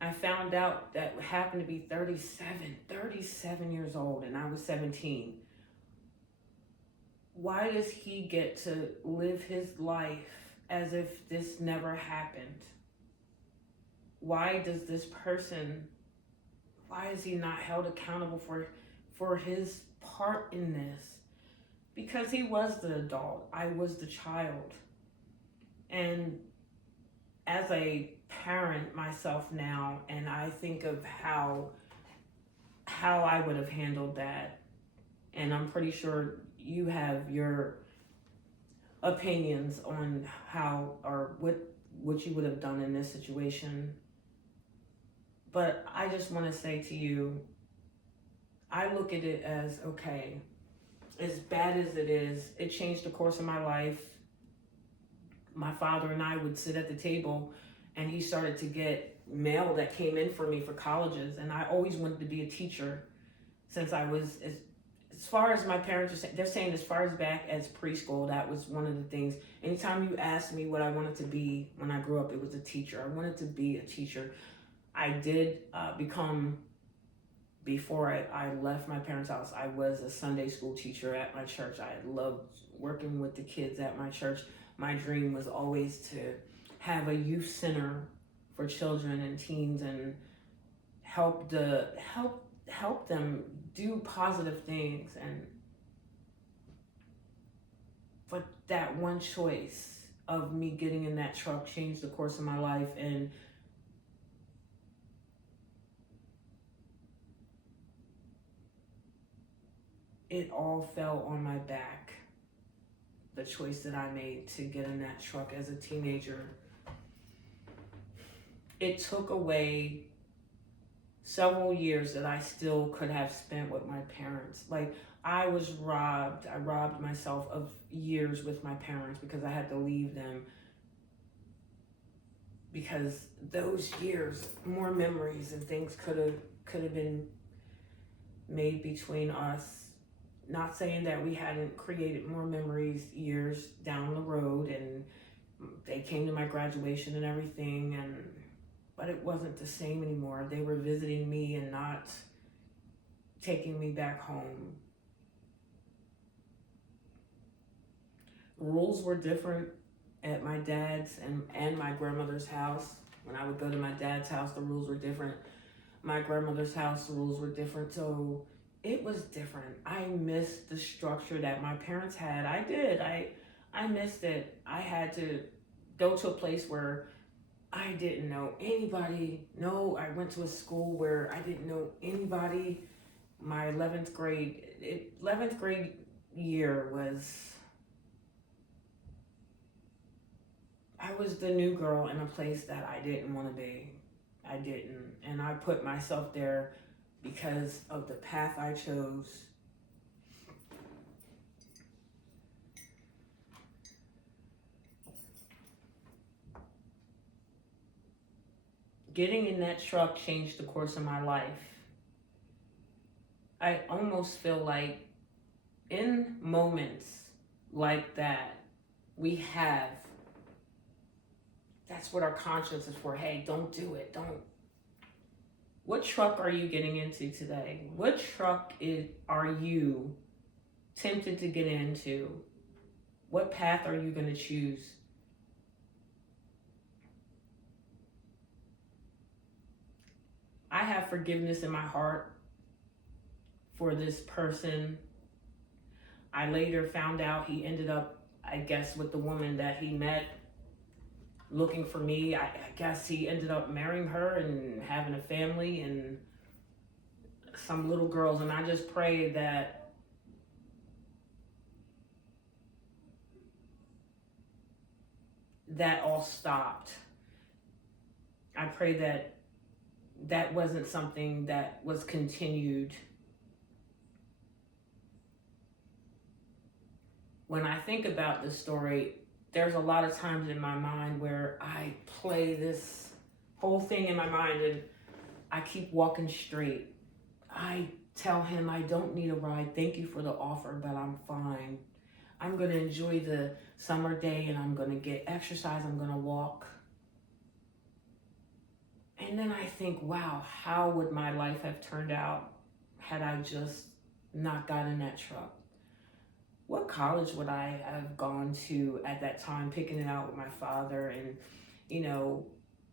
I found out that happened to be 37 years old, and I was 17. Why does he get to live his life as if this never happened? Why does this person, why is he not held accountable for his part in this? Because he was the adult, I was the child. And as a parent myself now, and I think of how I would have handled that, and I'm pretty sure you have your opinions on how or what you would have done in this situation. But I just want to say to you, I look at it as, okay, as bad as it is, it changed the course of my life. My father and I would sit at the table, and he started to get mail that came in for me for colleges. And I always wanted to be a teacher since I was, as far as my parents are saying, they're saying as far as back as preschool, that was one of the things. Anytime you asked me what I wanted to be when I grew up, it was a teacher. I wanted to be a teacher. I did become, before I left my parents' house, I was a Sunday school teacher at my church. I loved working with the kids at my church. My dream was always to have a youth center for children and teens and help them do positive things. And but that one choice of me getting in that truck changed the course of my life, and it all fell on my back. The choice that I made to get in that truck as a teenager, it took away several years that I still could have spent with my parents. Like, I robbed myself of years with my parents because I had to leave them, because those years, more memories and things could have been made between us. Not saying that we hadn't created more memories years down the road, and they came to my graduation and everything, but it wasn't the same anymore. They were visiting me and not taking me back home. Rules were different at my dad's and my grandmother's house. When I would go to my dad's house, the rules were different. My grandmother's house, the rules were different. So it was different. I missed the structure that my parents had. I did. I missed it. I had to go to a place where I didn't know anybody. No, I went to a school where I didn't know anybody. My 11th grade year was, I was the new girl in a place that I didn't want to be. I didn't. And I put myself there because of the path I chose. Getting in that truck changed the course of my life. I almost feel like in moments like that, that's what our conscience is for. Hey, don't do it. Don't. What truck are you getting into today? What truck are you tempted to get into? What path are you going to choose? I have forgiveness in my heart for this person. I later found out he ended up, I guess, with the woman that he met looking for me. I guess he ended up marrying her and having a family and some little girls. And I just pray that that all stopped. I pray that that wasn't something that was continued. When I think about this story, there's a lot of times in my mind where I play this whole thing in my mind and I keep walking straight. I tell him I don't need a ride. Thank you for the offer, but I'm fine. I'm going to enjoy the summer day and I'm going to get exercise. I'm going to walk. And then I think, wow, how would my life have turned out had I just not gotten in that truck? What college would I have gone to at that time, picking it out with my father? And,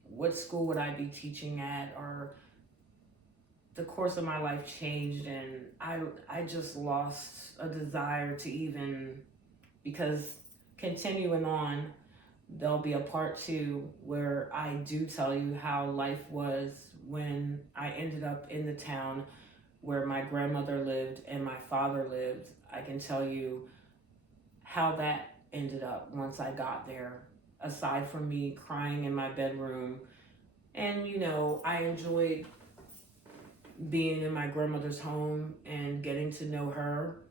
what school would I be teaching at? Or the course of my life changed, and I just lost a desire to even, because continuing on, there'll be a part 2 where I do tell you how life was when I ended up in the town where my grandmother lived and my father lived. I can tell you how that ended up once I got there, aside from me crying in my bedroom. And, I enjoyed being in my grandmother's home and getting to know her.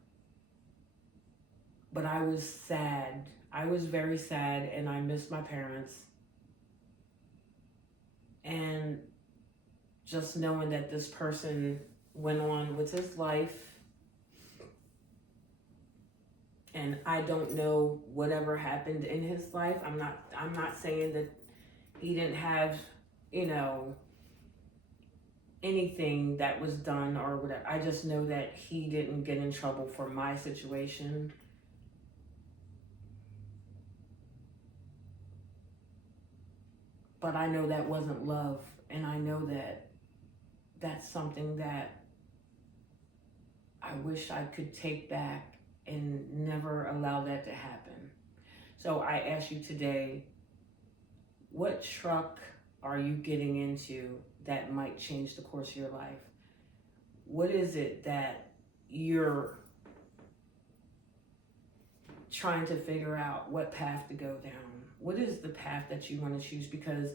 But I was sad. I was very sad, and I missed my parents. And just knowing that this person went on with his life, and I don't know whatever happened in his life. I'm not saying that he didn't have, anything that was done or whatever. I just know that he didn't get in trouble for my situation. But I know that wasn't love, and I know that that's something that I wish I could take back and never allow that to happen. So I ask you today, what truck are you getting into that might change the course of your life? What is it that you're trying to figure out what path to go down? What is the path that you want to choose? Because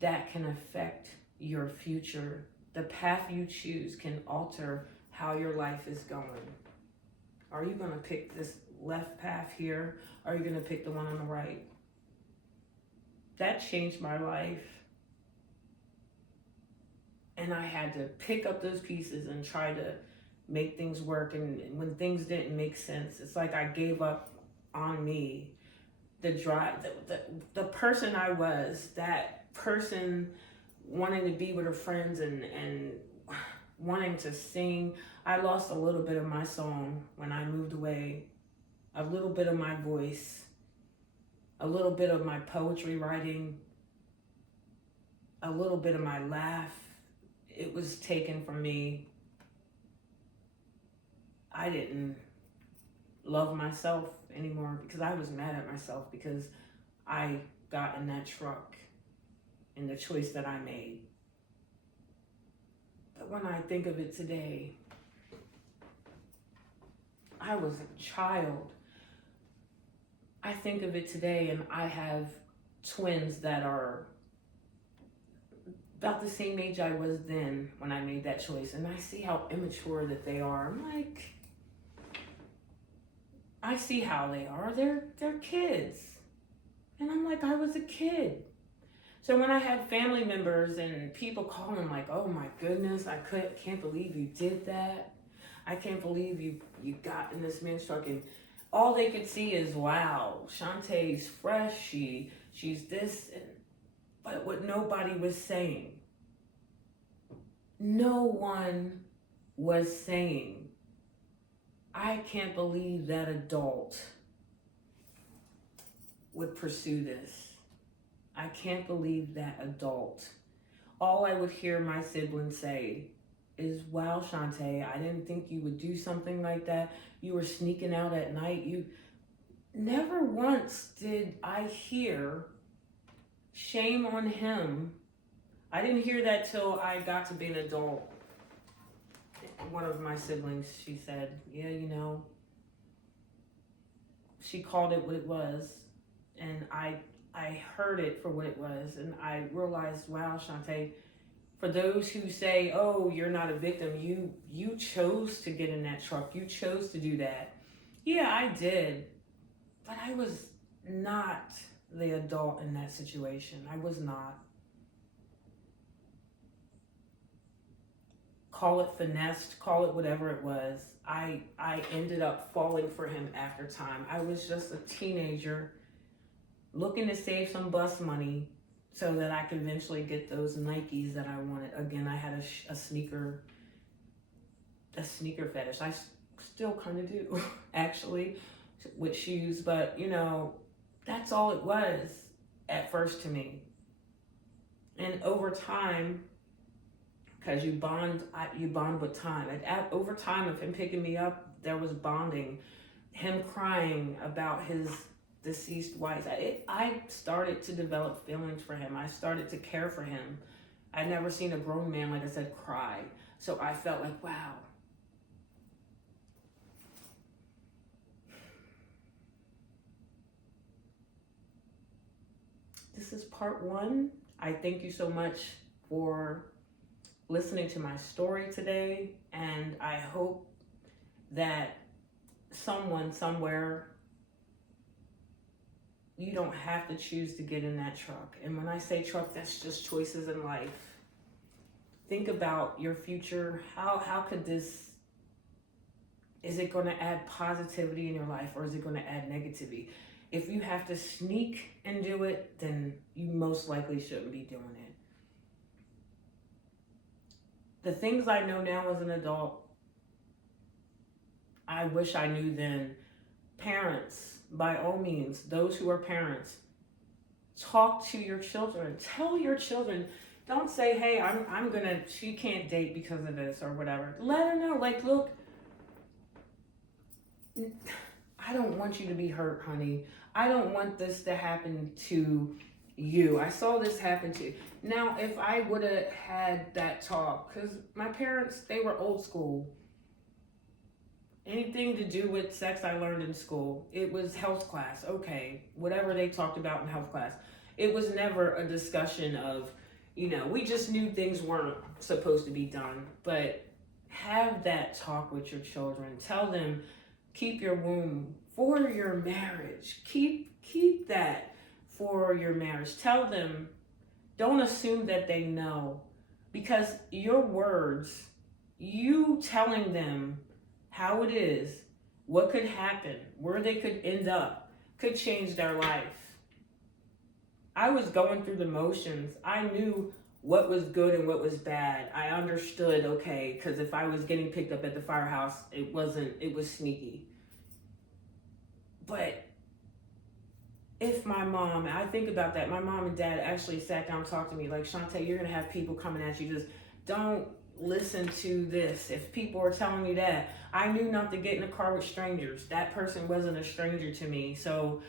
that can affect your future. The path you choose can alter how your life is going. Are you going to pick this left path here? Or are you going to pick the one on the right? That changed my life. And I had to pick up those pieces and try to make things work. And when things didn't make sense, it's like I gave up on me. The drive, the person I was, that person wanting to be with her friends and wanting to sing. I lost a little bit of my song when I moved away, a little bit of my voice, a little bit of my poetry writing, a little bit of my laugh. It was taken from me. I didn't love myself anymore because I was mad at myself because I got in that truck and the choice that I made. But when I think of it today, I was a child. I think of it today and I have twins that are about the same age I was then when I made that choice. And I see how immature that they are. I'm like, I see how they are. They're kids. And I'm like, I was a kid. So when I had family members and people calling like, oh my goodness, I can't believe you did that. I can't believe you got in this man's truck. And all they could see is, wow, Shantae's fresh. She's this. But what nobody was saying, no one was saying, I can't believe that adult would pursue this. I can't believe that adult. All I would hear my siblings say is, wow, Shantae, I didn't think you would do something like that. You were sneaking out at night. You never once did I hear shame on him. I didn't hear that till I got to be an adult. One of my siblings, she said, yeah, she called it what it was. And I heard it for what it was. And I realized, wow, Shantae, for those who say, oh, you're not a victim, you chose to get in that truck. You chose to do that. Yeah, I did. But I was not the adult in that situation. I was not. Call it finessed, call it whatever it was. I ended up falling for him after time. I was just a teenager looking to save some bus money so that I could eventually get those Nikes that I wanted. Again, I had a sneaker fetish. I still kind of do, actually, with shoes. But, that's all it was at first to me. And over time, because you bond with time. Over time of him picking me up, there was bonding. Him crying about his deceased wife. I started to develop feelings for him. I started to care for him. I'd never seen a grown man, like I said, cry. So I felt like, wow. This is part 1. I thank you so much for listening to my story today, and I hope that someone somewhere, you don't have to choose to get in that truck. And when I say truck, that's just choices in life. Think about your future. How could this, is it going to add positivity in your life, or is it going to add negativity? If you have to sneak and do it, then you most likely shouldn't be doing it. The things I know now as an adult, I wish I knew then. Parents, by all means, those who are parents, talk to your children. Tell your children. Don't say, hey, she can't date because of this or whatever. Let her know, like, look, I don't want you to be hurt, honey. I don't want this to happen to you. I saw this happen to you. Now, if I would have had that talk, because my parents, they were old school. Anything to do with sex I learned in school. It was health class. Okay, whatever they talked about in health class. It was never a discussion of, we just knew things weren't supposed to be done. But have that talk with your children. Tell them, keep your womb for your marriage. Keep that for your marriage. Tell them, don't assume that they know, because your words, you telling them how it is, what could happen, where they could end up, could change their life. I was going through the motions. I knew what was good and what was bad. I understood, okay, because if I was getting picked up at the firehouse, it was sneaky. But if I think about that, my mom and dad actually sat down and talked to me like, Shantae, you're going to have people coming at you. Just don't listen to this. If people are telling you that, I knew not to get in a car with strangers. That person wasn't a stranger to me. So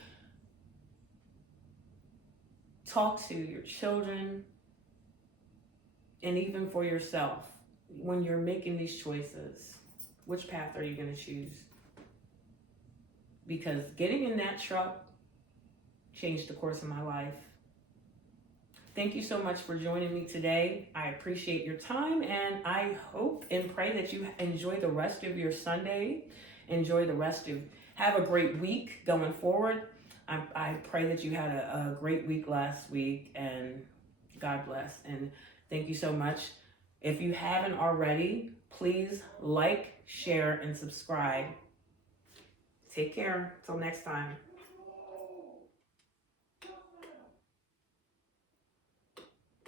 talk to your children and even for yourself when you're making these choices. Which path are you going to choose? Because getting in that truck changed the course of my life. Thank you so much for joining me today. I appreciate your time, and I hope and pray that you enjoy the rest of your Sunday. Have a great week going forward. I pray that you had a great week last week, and God bless. And thank you so much. If you haven't already, please like, share, and subscribe. Take care. Till next time.